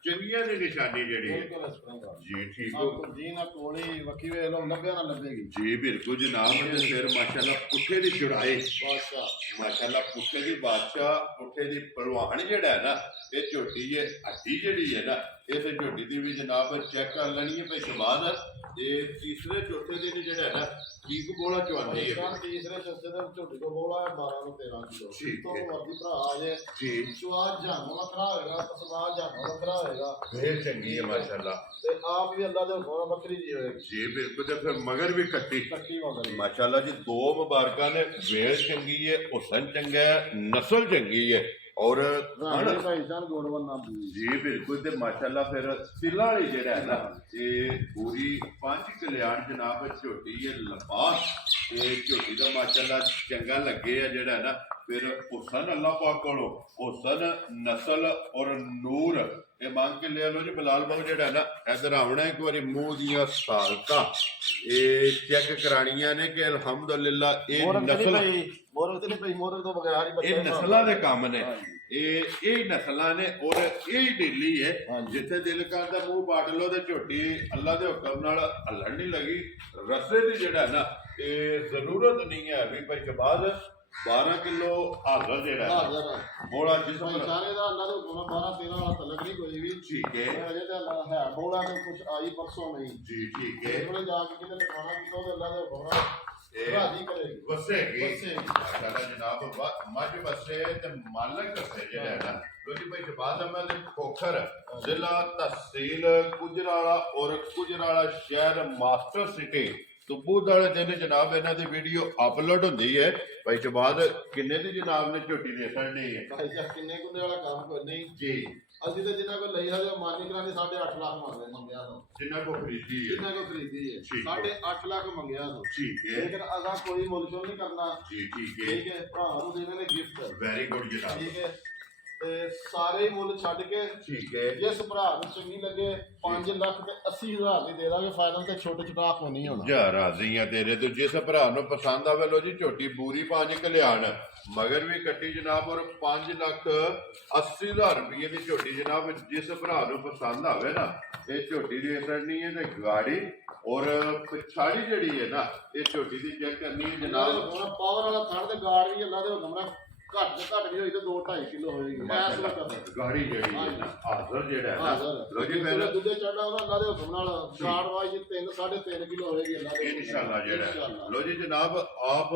ਚੰਗੀਆਂ ਦੀ ਨਿਸ਼ਾਨੀ ਜਿਹੜੀ ਹੈ ਬਿਲਕੁਲ ਇਸ ਤਰ੍ਹਾਂ ਦਾ ਜੀ ਠੀਕ ਹੋ ਜੀ ਨਾ ਕੋਲੀ ਵੱਖੀ ਵੇ ਲੋ ਲੱਭਿਆ ਨਾ ਲੱਭੇਗੀ ਜੀ ਬਿਲਕੁਲ ਜਨਾਬ ਤੇ ਫਿਰ ਮਾਸ਼ਾਅੱਲਾ ਪੁੱਠੇ ਦੀ ਜੁੜਾਏ ਬਾਦਸ਼ਾਹ ਮਾਸ਼ਾਅੱਲਾ ਪੁੱਠੇ ਦੀ ਬਾਦਸ਼ਾਹ ਪੁੱਠੇ ਦੀ ਪਹਿਲਵਾਨ ਜਿਹੜਾ ਹੈ ਨਾ ਇਹ ਝੋਟੀ ਹੈ ਹੱਡੀ ਜਿਹੜੀ ਹੈ ਨਾ ਇਸ ਝੋਟੀ ਦੀ ਵੀ ਜਨਾਬ ਚੈੱਕ ਕਰ ਲੈਣੀ ਹੈ ਭਾਈ ਬਾਅਦ ਇਹ ਤੀਸਰੇ ਚੌਥੇ ਦਿਨ ਜਿਹੜਾ ਹੈ ਨਾ ਠੀਕ ਬੋਲਾ ਚਵਾਨੀ ਹੈ ਭਾਈ ਤੀਸਰੇ ਚੌਥੇ ਦਿਨ ਝੋਟੀ ਕੋ ਬੋਲਾ 12 ਨੂੰ 13 ਕਿਲੋ ਠੀਕ ਤੋਂ ਹੈ। ਵਰਦੀ ਭਰਾ ਆ ਜੇ ਜੀ ਸਵਾਦ ਜਾਨੋ ਵੱਖਰਾ ਹੋਏਗਾ ਤਸਵਾਦ ਜਾਨੋ ਵੱਖਰਾ ਹੋਏਗਾ ਫੇਰ ਚੰਗੀ ਹੈ ਮਾਸ਼ਾਅੱਲਾ ਤੇ ਆਪ ਵੀ ਅੱਲਾ ਦੇ ਹੁਕਮ ਨਾਲ ਵੱਖਰੀ ਜੀ ਹੋਏਗੀ ਜੀ ਬਿਲਕੁਲ ਤੇ ਫਿਰ ਮਗਰ ਵੀ ਕੱਟੀ ਕੱਟੀ ਮਗਰ ਮਾਸ਼ਾਅੱਲਾ ਜੀ ਦੋ ਮੁਬਾਰਕਾਂ ਨੇ ਵੇਲ ਚੰਗੀ ਹੈ ਹੁਸਨ ਚੰਗਾ ਹੈ ਨਸਲ ਚੰਗੀ ਹੈ ਔਰ ਰਾਣੇ ਭਾਈ ਜਾਨ ਗੋੜਵਨ ਨਾ ਬੂ ਜੀ ਬਿਲਕੁਲ ਤੇ ਮਾਸ਼ਾਅੱਲਾ ਫਿਰ ਸਿਲਾ ਵਾਲੀ ਜਿਹੜਾ ਹੈ ਨਾ ਇਹ ਪੂਰੀ 5 ਕਲਿਆਣ ਜਨਾਬ ਝੋਟੀ ਹੈ ਲਬਾਸ ਤੇ ਝੋਟੀ ਦਾ ਮਾਸ਼ਾਅੱਲਾ ਚੰਗਾ ਲੱਗੇ ਆ ਜਿਹੜਾ ਨਾ ਫਿਰ ਹੁਸਨ ਅੱਲਾਹ ਪਾਕ ਕੋਲੋਂ ਹੁਸਨ ਨਸਲ ਔਰ ਨੂਰ ਇਹ ਮੰਗ ਕੇ ਲੈ ਲਓ ਜੀ ਬਲਾਲ ਬਾਬੂ ਜਿਹੜਾ ਨਾ ਇਧਰ ਆਉਣਾ ਇੱਕ ਵਾਰੀ ਮੂੰਹ ਦੀਆਂ ਸਾਲਤਾਂ ਇਹ ਚੈੱਕ ਕਰਾਣੀਆਂ ਨੇ ਕਿ ਅਲਹਮਦੁਲਿਲਾ ਇਹ ਨਸਲ ਮੋਰਕ ਤੇ ਨਹੀਂ ਪਈ ਮੋਰਕ ਤੋਂ ਬਗੈਰ ਹੀ ਬੱਚੇ ਇਹ ਨਸਲਾਂ ਦੇ ਕੰਮ ਨੇ ਇਹ ਨਸਲਾਂ ਨੇ ਔਰ ਇਹ ਢਿੱਲੀ ਹੈ ਜਿੱਥੇ ਦਿਲ ਕਰਦਾ ਮੂੰਹ ਬਾਟ ਲੋ ਤੇ ਝੋਟੀ ਅੱਲਾ ਦੇ ਹੁਕਮ ਨਾਲ ਹੱਲਣ ਨਹੀਂ ਲੱਗੀ ਰਸੇ ਦੀ ਜਿਹੜਾ ਨਾ ਇਹ ਜ਼ਰੂਰਤ ਨਹੀਂ ਹੈ ਵੀ ਭਾਈ ਬਾਅਦ 12 ਕਿਲੋ ਹਾਜ਼ਰ ਜਿਹੜਾ ਹਾਜ਼ਰ ਬੋਲਾ ਜਿਸਮ ਸਾਰੇ ਦਾ ਅੱਲਾ ਦੇ ਹੁਕਮ ਨਾਲ 12 13 ਵਾਲਾ ਤਲਕ ਨਹੀਂ ਕੋਈ ਵੀ ਠੀਕ ਹੈ ਅਜੇ ਤਾਂ ਅੱਲਾ ਹੈ ਬੋਲਾ ਤੇ ਕੁਝ ਆਈ ਪਰਸੋਂ ਨਹੀਂ ਜੀ ਠੀਕ ਹੈ ਉਹਨੇ ਜਾ ਕੇ ਕਿਤੇ ਲਿਖਾਣਾ ਕੀਤਾ ਉਹਦੇ ਅੱਲਾ ਦੇ ਹੁਕਮ ਨਾਲ ਰਾਜੀ ਕਰੇਗੀ ਵਸੇਗੀ ਸਾਡਾ ਜਨਾਬ ਮੱਝ ਵਸੇ ਤੇ ਮਾਲਕ ਵਸੇ ਜਿਹੜਾ ਹੈ ਨਾ ਲੋਜੀ ਭਾਈ ਜਵਾਦ ਅਹਿਮਦ ਖੋਖਰ ਜ਼ਿਲ੍ਹਾ ਤਹਿਸੀਲ ਗੁਜਰਾਲਾ ਔਰ ਗੁਜਰਾਲਾ ਸ਼ਹਿਰ ਮਾਸਟਰ ਸਿਟੀ ਤੁਬੂਦ ਵਾਲੇ ਦਿਨ ਜਨਾਬ ਇਹਨਾਂ ਦੀ ਵੀਡੀਓ ਅਪਲੋਡ ਹੁੰਦੀ ਹੈ ਭਾਈ ਜਵਾਦ ਕਿੰਨੇ ਦੀ ਜਨਾਬ ਨੇ ਝੋਟੀ ਦੇ ਸਕਣੀ ਹੈ ਭਾਈ ਸਾਹਿਬ ਕਿੰਨੇ ਕੁੰਡੇ ਵਾਲਾ ਕੰਮ ਕੋਈ ਨਹੀਂ ਜੀ ਅਸੀਂ ਤਾਂ ਜਿੰਨਾ ਕੋ ਲਈ ਹਜੇ ਮਾਨੀ ਕਰਾਂਗੇ 8.5 ਲੱਖ ਮੰਗਦੇ ਮੰਗਿਆ ਤੋਂ ਜਿੰਨਾ ਕੋ ਖਰੀਦੀ ਹੈ ਜਿੰਨਾ ਕੋ ਖਰੀਦੀ ਹੈ ਠੀਕ ਹੈ। 8.5 ਲੱਖ ਮੰਗਿਆ ਤੋਂ ਠੀਕ ਹੈ ਲੇਕਿਨ ਅਸਾਂ ਕੋਈ ਮੁੱਲ ਸ਼ੁਲ ਨਹੀਂ ਕਰਨਾ ਜੀ ਠੀਕ ਹੈ ਠੀਕ ਹੈ ਭਰਾ ਨੂੰ ਦੇਣੇ ਨੇ ਗਿਫਟ ਵੈਰੀ ਗੁੱਡ ਜਨਾਬ ਠੀਕ ਹੈ ਤੇ ਸਾਰੇ ਮੁੱਲ ਛੱਡ ਕੇ ਠੀਕ ਹੈ ਜਿਸ ਭਰਾ ਨੂੰ ਚੰਗੀ ਲੱਗੇ 5 ਲੱਖ ਤੇ 80,000 ਦੀ ਦੇ ਦਾਂਗੇ ਫਾਈਨਲ ਤੇ ਛੋਟੇ ਛੋਟਾ ਕੋ ਨਹੀਂ ਹੋਣਾ ਜਾ ਰਾਜ਼ੀਆਂ ਤੇਰੇ ਤੇ ਜਿਸ ਭਰਾ ਨੂੰ ਪਸੰਦ ਆਵੇ ਲੋ ਜੀ ਝੋਟੀ ਪੂਰੀ 5 ਕਲਿਆਣ ਮਗਰ ਵੀ ਕੱਟੀ ਜਨਾਬ ਔਰ 5,80,000 ਰੁਪਏ ਦੀ ਝੋਟੀ ਜਨਾਬ ਜਿਸ ਭਰਾ ਨੂੰ ਪਸੰਦ ਆਵੇ ਨਾ ਇਹ ਝੋਟੀ ਦੀ ਕਰਨੀ ਹੈ ਤੇ ਗਾੜੀ ਔਰ ਪਛਾੜੀ ਜਿਹੜੀ ਹੈ ਨਾ ਇਹ ਝੋਟੀ ਦੀ ਚੈੱਕ ਕਰਨੀ ਹੈ ਜਨਾਬ ਹੁਣ ਪਾਵਰ ਵਾਲਾ ਥੜ ਤੇ ਗਾੜ ਵੀ ਅੱਲਾ ਦੇ ਹੁਕਮ ਨਾਲ ਘੱਟ ਤੋਂ ਘੱਟ ਵੀ ਹੋਈ ਤੇ 2-2.5 ਕਿਲੋ ਹੋਏਗੀ ਐਸ ਵਕਤ ਗਾੜੀ ਜਿਹੜੀ ਹੈ ਨਾ ਹਾਜ਼ਰ ਜਿਹੜਾ ਹੈ ਨਾ ਲੋ ਜੀ ਫਿਰ ਫਿਰ ਦੂਜੇ ਚੜਨਾ ਉਹਦਾ ਅੱਲਾ ਦੇ ਹੁਕਮ ਨਾਲ ਗਾੜ ਵਾਈ 3 3.5 ਕਿਲੋ ਹੋਏਗੀ ਅੱਲਾ ਦੇ ਇਨਸ਼ਾਅੱਲਾ ਜਿਹੜਾ ਲੋ ਜੀ ਜਨਾਬ ਆਪ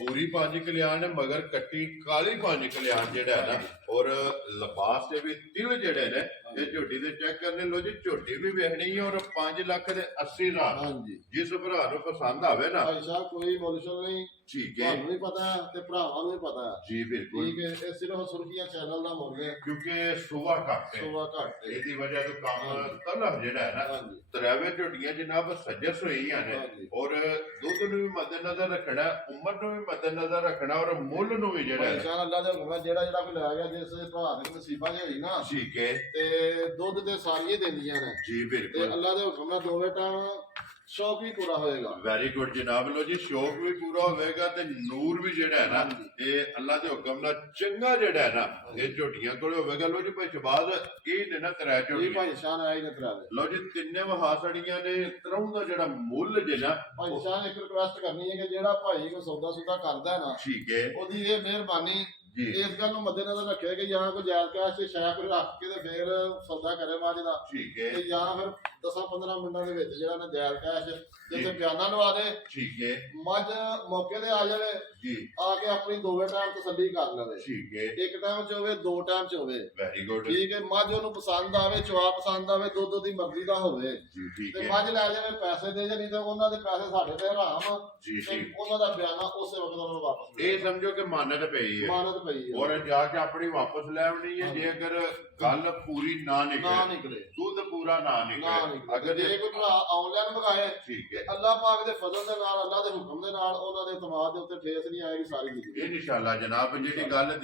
ਪੂਰੀ 5 ਕਲਿਆਣ ਮਗਰ ਕੱਟੀ ਕਾਲੀ 5 ਕਲਿਆਣ ਜਿਹੜਾ ਹੈ ਨਾ ਔਰ ਲਬਾਸ ਦੇ ਵੀ ਤਿਲ ਜਿਹੜੇ ਨੇ ਇਹ ਝੋਟੀ ਦੇ ਚੈੱਕ ਕਰਨੇ ਲੋ ਜੀ ਝੋਟੀ ਵੀ ਵੇਖਣੀ ਹੈ ਔਰ 5 ਲੱਖ ਦੇ 80,000 ਹਾਂਜੀ ਜਿਸ ਭਰਾ ਨੂੰ ਪਸੰਦ ਆਵੇ ਨਾ ਭਾਈ ਸਾਹਿਬ ਕੋਈ ਮੁੱਲ ਨਹੀਂ ਠੀਕ ਹੈ ਤੁਹਾਨੂੰ ਵੀ ਪਤਾ ਹੈ ਤੇ ਭਰਾਵਾਂ ਨੂੰ ਵੀ ਪਤਾ ਹੈ ਜੀ ਬਿਲਕੁਲ ਠੀਕ ਹੈ ਇਹ ਸਿਰਫ ਸੁਰਖੀਆਂ ਚੈਨਲ ਦਾ ਮੁੱਲ ਹੈ ਕਿਉਂਕਿ ਸੁਬਾ ਘੱਟ ਹੈ ਸੋਵਾ ਘੱਟ ਹੈ ਇਹਦੀ ਵਜ੍ਹਾ ਤੋਂ ਕੰਮ ਤਲਬ ਜਿਹੜਾ ਹੈ ਨਾ ਹਾਂਜੀ ਤਰਾਵੇ ਝੋਟੀਆਂ ਜਨਾਬ ਸੱਜਸ ਹੋਈਆਂ ਨੇ ਹਾਂਜੀ। ਔਰ ਦੁੱਧ ਨੂੰ ਵੀ ਮੱਦੇਨਜ਼ਰ ਰੱਖਣਾ ਉਮਰ ਨੂੰ ਵੀ ਮੱਦੇਨਜ਼ਰ ਰੱਖਣਾ ਔਰ ਮੁੱਲ ਨੂੰ ਵੀ ਜਿਹੜਾ ਭਾਈ ਹੈ ਸਾਹਿਬ ਅੱਲਾ ਦੇ ਹੁਕਮ ਨਾਲ ਜਿਹੜਾ ਕੋਈ ਲੈ ਗਿਆ ਜਿਸ ਭਰਾ ਦੇ ਨਸੀਬਾਂ ਦੀ ਹੋਈ ਨਾ ਠੀਕ ਹੈ ਤੇ ਦੁੱਧ ਤੇ ਸਾਰੀਆਂ ਦਿੰਦੀਆਂ ਨੇ ਜੀ ਤੇ ਬਿਲਕੁਲ ਅੱਲਾ ਦੇ ਹੁਕਮ ਨਾਲ ਦੋਵੇਂ ਟਾਈਮ ਸ਼ੌਕ ਵੀ ਪੂਰਾ ਹੋਏਗਾ ਵੈਰੀ ਗੁੱਡ ਜਨਾਬ ਲੋ ਜੀ ਸ਼ੌਕ ਵੀ ਪੂਰਾ ਹੋਵੇਗਾ ਤੇ ਨੂਰ ਵੀ ਜਿਹੜਾ ਹੈ ਨਾ ਇਹ ਅੱਲਾ ਦੇ ਹੁਕਮ ਨਾਲ ਚੰਗਾ ਜਿਹੜਾ ਹੈ ਨਾ ਇਹ ਝੋਟੀਆਂ ਕੋਲ ਹੋਵੇਗਾ ਲੋ ਜੀ ਭਾਈ ਬਾਅਦ ਇਹ ਨੇ ਨਾ ਤਰਾ ਇਹ ਝੋਟੀਆਂ ਭਾਈ ਸਾਹਿਬ ਆਇਆ ਹੀ ਨਾ ਕਰਾ ਦੇ ਲੋ ਜੀ ਤਿੰਨੇ ਵਹਾਸੜੀਆਂ ਨੇ ਤਰੋਂ ਦਾ ਜਿਹੜਾ ਮੁੱਲ ਜਿਹੜਾ ਭਾਈ ਸਾਹਿਬ ਇੱਕ ਰਿਕੁਐਸਟ ਕਰਨੀ ਹੈ ਕਿ ਜਿਹੜਾ ਭਾਈ ਕੋ ਸੌਦਾ ਸੁਦਾ ਕਰਦਾ ਹੈ ਨਾ ਠੀਕ ਹੈ ਉਹਦੀ ਇਹ ਮਿਹਰਬਾਨੀ ਜੀ ਇਸ ਗੱਲ ਨੂੰ ਮੱਦੇਨਜ਼ਰ ਰੱਖਿਆ ਕਿ ਜਾਂ ਕੋਈ ਜਾਇਜ਼ ਕੈਸ਼ ਤੇ ਸ਼ਾਇਦ ਕੋਈ ਰੱਖ ਕੇ ਤੇ ਫਿਰ ਸੌਦਾ ਕਰੇ ਮਾਜ ਦਾ ਠੀਕ ਹੈ ਤੇ ਜਾਂ ਫਿਰ 10-15 ਮਿੰਟਾਂ ਦੇ ਵਿੱਚ ਜਿਹੜਾ ਨਾ ਜਾਇਜ਼ ਕੈਸ਼ ਜਿੱਥੇ ਬਿਆਨਾ ਲਵਾ ਦੇ ਠੀਕ ਹੈ ਮੱਝ ਮੌਕੇ ਤੇ ਆ ਜਾਵੇ ਜੀ ਆ ਕੇ ਆਪਣੀ ਦੋਵੇਂ ਟਾਈਮ ਤਸੱਲੀ ਕਰ ਲਵੇ ਠੀਕ ਹੈ ਇੱਕ ਟਾਈਮ ਚ ਹੋਵੇ ਦੋ ਟਾਈਮ ਚ ਹੋਵੇ ਵੈਰੀ ਗੁੱਡ ਠੀਕ ਹੈ ਮੱਝ ਉਹਨੂੰ ਪਸੰਦ ਆਵੇ ਚਵਾ ਪਸੰਦ ਆਵੇ ਦੁੱਧ ਦੀ ਮਰਜ਼ੀ ਦਾ ਹੋਵੇ ਜੀ ਠੀਕ ਤੇ ਹੈ ਮੱਝ ਲੈ ਜਾਵੇ ਪੈਸੇ ਦੇ ਜੇ ਨਹੀਂ ਤਾਂ ਉਹਨਾਂ ਦੇ ਪੈਸੇ ਸਾਡੇ ਤੇ ਹਰਾਮ ਜੀ ਤੇ ਜੀ ਉਹਨਾਂ ਦਾ ਬਿਆਨਾ ਉਸੇ ਵਕਤ ਉਹਨਾਂ ਨੂੰ ਵਾਪਸ ਇਹ ਸਮਝੋ ਕਿ ਮਾਨਤ ਪਈ ਹੈ ਮਾਨਤ ਪਈ ਹੈ ਔਰ ਜਾ ਕੇ ਆਪਣੀ ਵਾਪਸ ਲੈ ਆਉਣੀ ਹੈ ਜੇ ਅਗਰ ਗੱਲ ਪੂਰੀ ਨਾ ਨਾ ਨਿਕਲੇ ਨਿਕਲੇ ਦੁੱਧ ਪੂਰਾ ਨਾ ਨਾ ਨਿਕਲੇ ਨਿਕਲੇ ਅਗਰ ਜੇ ਕੋਈ ਭਰਾ ਆਨਲਾਈਨ ਮੰਗਾਏ ਠੀਕ ਹੈ ਅੱਲਾਹ ਪਾਕ ਦੇ ਫਜ਼ਲ ਦੇ ਨਾਲ ਅੱਲਾਹ ਦੇ ਹੁਕਮ ਦੇ ਨਾਲ ਉਹਨਾਂ ਦੇ ਇਤਮਾਦ ਦੇ ਉੱਤੇ ਠੇਸ ਨਹੀਂ ਆਏਗੀ ਸਾਰੀ ਜ਼ਿੰਦਗੀ ਇਹ ਇਨਸ਼ਾਅੱਲਾ ਜਨਾਬ ਜਿਹੜੀ ਗੱਲ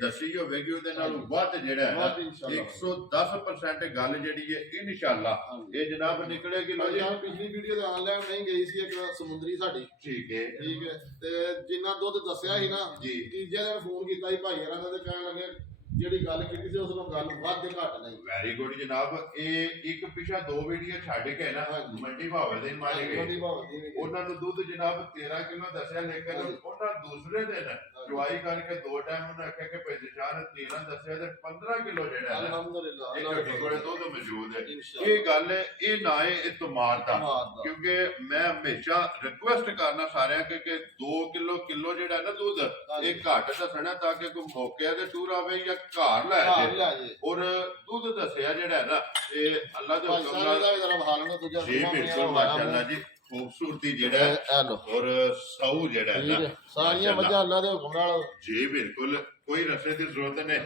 ਦੱਸੀ ਹੋਵੇਗੀ ਉਹਦੇ ਨਾਲ ਵੱਧ ਜਿਹੜਾ ਹੈ ਵੱਧ ਨਾ, ਇਨਸ਼ਾਅੱਲਾ 110% ਗੱਲ ਜਿਹੜੀ ਹੈ ਇਨਸ਼ਾਅੱਲਾ ਇਹ ਜਨਾਬ ਨਿਕਲੇਗੀ ਲੋ ਜੀ ਯਾਰ ਪਿਛਲੀ ਵੀਡੀਓ ਤੇ ਆਨਲਾਈਨ ਨਹੀਂ ਗਈ ਸੀ ਇੱਕ ਸਮੁੰਦਰੀ ਸਾਡੀ ਠੀਕ ਹੈ ਠੀਕ ਹੈ ਤੇ ਜਿੰਨਾ ਦੁੱਧ ਦੱਸਿਆ ਸੀ ਨਾ ਜੀ ਤੀਜੇ ਦਿਨ ਫੋਨ ਕੀਤਾ ਸੀ ਭਾਈ ਹਰਾਂ ਦੇ ਕਹਿਣ ਲੱਗੇ ਜਿਹੜੀ ਗੱਲ ਕੀਤੀ ਸੀ ਉਸ ਨੂੰ ਗੱਲ ਵੱਧ ਘੱਟ ਨਹੀਂ ਵੈਰੀ ਗੁੱਡ ਜਨਾਬ ਇਹ ਇੱਕ ਪਿਛਾ ਦੋ ਵੀਡੀਓ ਛੱਡ ਕੇ ਨਾ ਹਾਂਜੀ। ਮੰਡੀ ਭਾਵਰ ਦੇ ਮਾਰੇ ਗਏ ਵੱਡੀ ਭਾਵ ਦੀ ਵੀ ਗਈ। ਉਹਨਾਂ ਨੂੰ ਦੁੱਧ ਜਨਾਬ 13 ਕਿਲੋ ਦੱਸਿਆ ਲੇਕਿਨ ਉਹਨਾਂ ਦੂਸਰੇ ਦਿਨ ਚੁਆਈ ਕਰਕੇ ਦੋ ਟਾਈਮ ਉਹਨਾਂ ਆਖਿਆ ਕਿ ਪੈਦੇਸ਼ਾਨ 13 ਦੱਸਿਆ ਤੇ 15 ਕਿਲੋ ਜਿਹੜਾ ਹੈ ਨਾ ਅਲਹਮਦੁਲਿਲਾ ਇਹ ਅੱਲਾਹ ਦੇ ਝੋਟੀ ਕੋਲੇ ਦੁੱਧ ਮੌਜੂਦ ਹੈ ਇਨਸ਼ਾਅੱਲਾ ਇਹ ਗੱਲ ਹੈ ਇਹ ਨਾ ਹੈ ਇਤਮਾਰ ਦਾ ਮਾਰਦਾ ਕਿਉਂਕਿ ਮੈਂ ਹਮੇਸ਼ਾ ਰਿਕੁਐਸਟ ਕਰਨਾ ਸਾਰਿਆਂ ਕਿ 2 ਕਿਲੋ ਜਿਹੜਾ ਨਾ ਦੁੱਧ ਇਹ ਘੱਟ ਦੱਸਣਾ ਤਾਂ ਕਿ ਕੋਈ ਮੌਕੇ ਤੇ ਟੂਰ ਆਵੇ ਜਾਂ ਘਰ ਲੈ ਘਰ ਜਾਏ ਲੈ ਜੇ ਔਰ ਦੁੱਧ ਦੱਸਿਆ ਜਿਹੜਾ ਹੈ ਨਾ ਇਹ ਅੱਲਾ ਦੇ ਭਾਈ ਹੁਕਮ ਸਾਹਿਬ ਨਾਲ ਦਾ ਵੀ ਜ਼ਰਾ ਬਹਾਲ ਨੂੰ ਦੂਜਾ ਜੀ ਬਿਲਕੁਲ ਮਾਸ਼ਾਅੱਲਾ ਜੀ ਖੂਬਸੂਰਤੀ ਜਿਹੜਾ ਹੈ ਇਹ ਲੋ ਔਰ ਸੌ ਜਿਹੜਾ ਹੈ ਠੀਕ ਨਾ ਹੈ ਸਾਰੀਆਂ ਮਾਸ਼ਾਅੱਲਾ। ਮੱਝਾਂ ਅੱਲਾਹ ਦੇ ਹੁਕਮ ਨਾਲ ਜੀ ਬਿਲਕੁਲ ਕੋਈ ਰਸੇ ਦੀ ਜ਼ਰੂਰਤ ਨਹੀਂ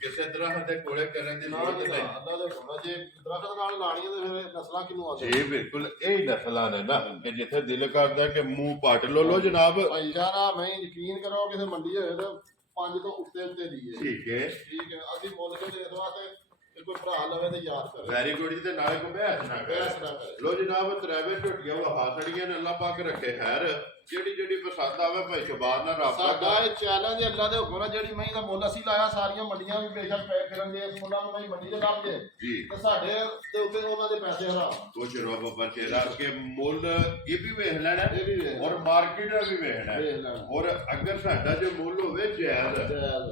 ਕਿਸੇ ਤਰ੍ਹਾਂ ਦੇ ਕੋਲੇ ਕਰਨ ਦੀ ਨਾ ਜ਼ਰੂਰਤ ਜੀ ਨਾ, ਨਹੀਂ ਅੱਲਾਹ ਦੇ ਹੁਕਮ ਨਾਲ ਜੇ ਦਰਖਤ ਨਾਲ ਲਾਣੀਆਂ ਤੇ ਫਿਰ ਨਸਲਾਂ ਕਿਨੂੰ ਆਉਂਦੀਆਂ ਜੀ ਬਿਲਕੁਲ ਇਹ ਨਸਲਾਂ ਨੇ ਨਾ ਕਿ ਜਿੱਥੇ ਦਿਲ ਕਰਦਾ ਕਿ ਮੂੰਹ ਪੱਟ ਲੋ ਜਨਾਬ ਭਾਈ ਜਾਨਾ ਮੈਂ ਯਕੀਨ ਕਰੋ ਕਿਸੇ ਮੰਡੀ ਹੋਏ ਤਾਂ 5 ਤੋਂ ਉੱਤੇ ਦੀ ਹੈ ਠੀਕ ਹੈ ਠੀਕ ਹੈ ਅਸੀਂ ਮੁੱਲ ਕੇ ਦੇ ਦਵਾ ਤੇ ਜੇ ਕੋਈ ਭਰਾ ਲਵੇ ਤੇ ਯਾਦ ਕਰੇ ਵੈਰੀ ਗੁੱਡ ਜੀ ਤੇ ਨਾਲੇ ਕੋ ਬਹਿਸ ਨਾ ਬਹਿਸ ਕਰ ਨਾ ਕਰੇ ਲੋ ਜਨਾਬ ਤਰਾਵੇ ਝੁੱਟੀਆਂ ਵਹਾ ਸੜੀਆਂ ਨੇ ਅੱਲਾ ਪਾਕ ਰੱਖੇ ਖੈਰ ਜਿਹੜੀ ਪਸੰਦ ਆਵੇ ਭਾਈ ਸ਼ਬਾਨ ਨਾਲ ਰਾਬਤਾ ਸਾਡਾ ਕਰ ਇਹ ਚੈਲੰਜ ਅੱਲਾਹ ਦੇ ਹੁਕਮ ਨਾਲ ਜਿਹੜੀ ਮਹੀਂ ਦਾ ਮੁੱਲ ਅਸੀਂ ਲਾਇਆ ਸਾਰੀਆਂ ਮੰਡੀਆਂ ਵੀ ਬੇਸ਼ੱਕ ਪੈ ਫਿਰਨ ਦੇ ਇਸ ਮੁੱਲਾਂ ਨੂੰ ਮਹੀਂ ਮੰਡੀ ਦੇ ਲੱਭ ਜੇ ਜੀ ਤੇ ਸਾਡੇ ਤੇ ਉੱਤੇ ਉਹਨਾਂ ਦੇ ਪੈਸੇ ਹਰਾਮ ਕੁਛ ਰੱਬ ਬੱਚੇ ਰੱਖ ਕੇ ਮੁੱਲ ਇਹ ਵੀ ਵੇਖ ਲੈਣਾ ਇਹ ਵੀ ਵੇਖ ਔਰ ਮਾਰਕੀਟ ਦਾ ਵੀ ਵੇਖਣਾ ਵੇਖ ਲੈਣਾ ਔਰ ਅਗਰ ਸਾਡਾ ਜੇ ਮੁੱਲ ਹੋਵੇ ਜਾਇਜ਼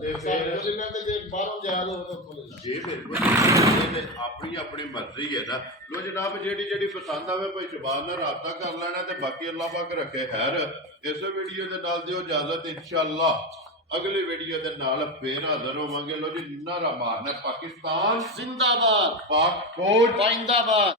ਤੇ ਫਿਰ ਸਾਡੇ ਕੋਲ ਤੇ ਜੇ ਬਾਹਰੋਂ ਜਾਇਜ਼ ਹੋਵੇ ਤਾਂ ਉੱਥੋਂ ਲੈ ਲਾ ਜੀ ਬਿਲਕੁਲ ਇਹ ਆਪਣੀ ਮਰਜ਼ੀ ਹੈ ਨਾ ਲੋ ਜਨਾਬ ਜਿਹੜੀ ਪਸੰਦ ਆਵੇ ਭਾਈ ਸ਼ਬਾਨ ਨਾਲ ਰਾਬਤਾ ਕਰ ਲੈਣਾ ਤੇ ਬਾਕੀ ਅੱਲਾਹ ਪਾਕ ਰੱਖੇ ਖੈਰ ਇਸ ਵੀਡੀਓ ਦੇ ਨਾਲ ਦਿਓ ਇਜਾਜ਼ਤ ਇਨਸ਼ਾਅੱਲਾ ਅਗਲੀ ਵੀਡੀਓ ਦੇ ਨਾਲ ਫੇਰ ਹਾਜ਼ਰ ਹੋਵਾਂਗੇ ਲੋ ਜੀ ਨਾਰਾ ਮਾਰਨਾ ਪਾਕਿਸਤਾਨ ਜ਼ਿੰਦਾਬਾਦ ਪਾਕ ਫੌਜ ਪਾਇੰਦਾਬਾਦ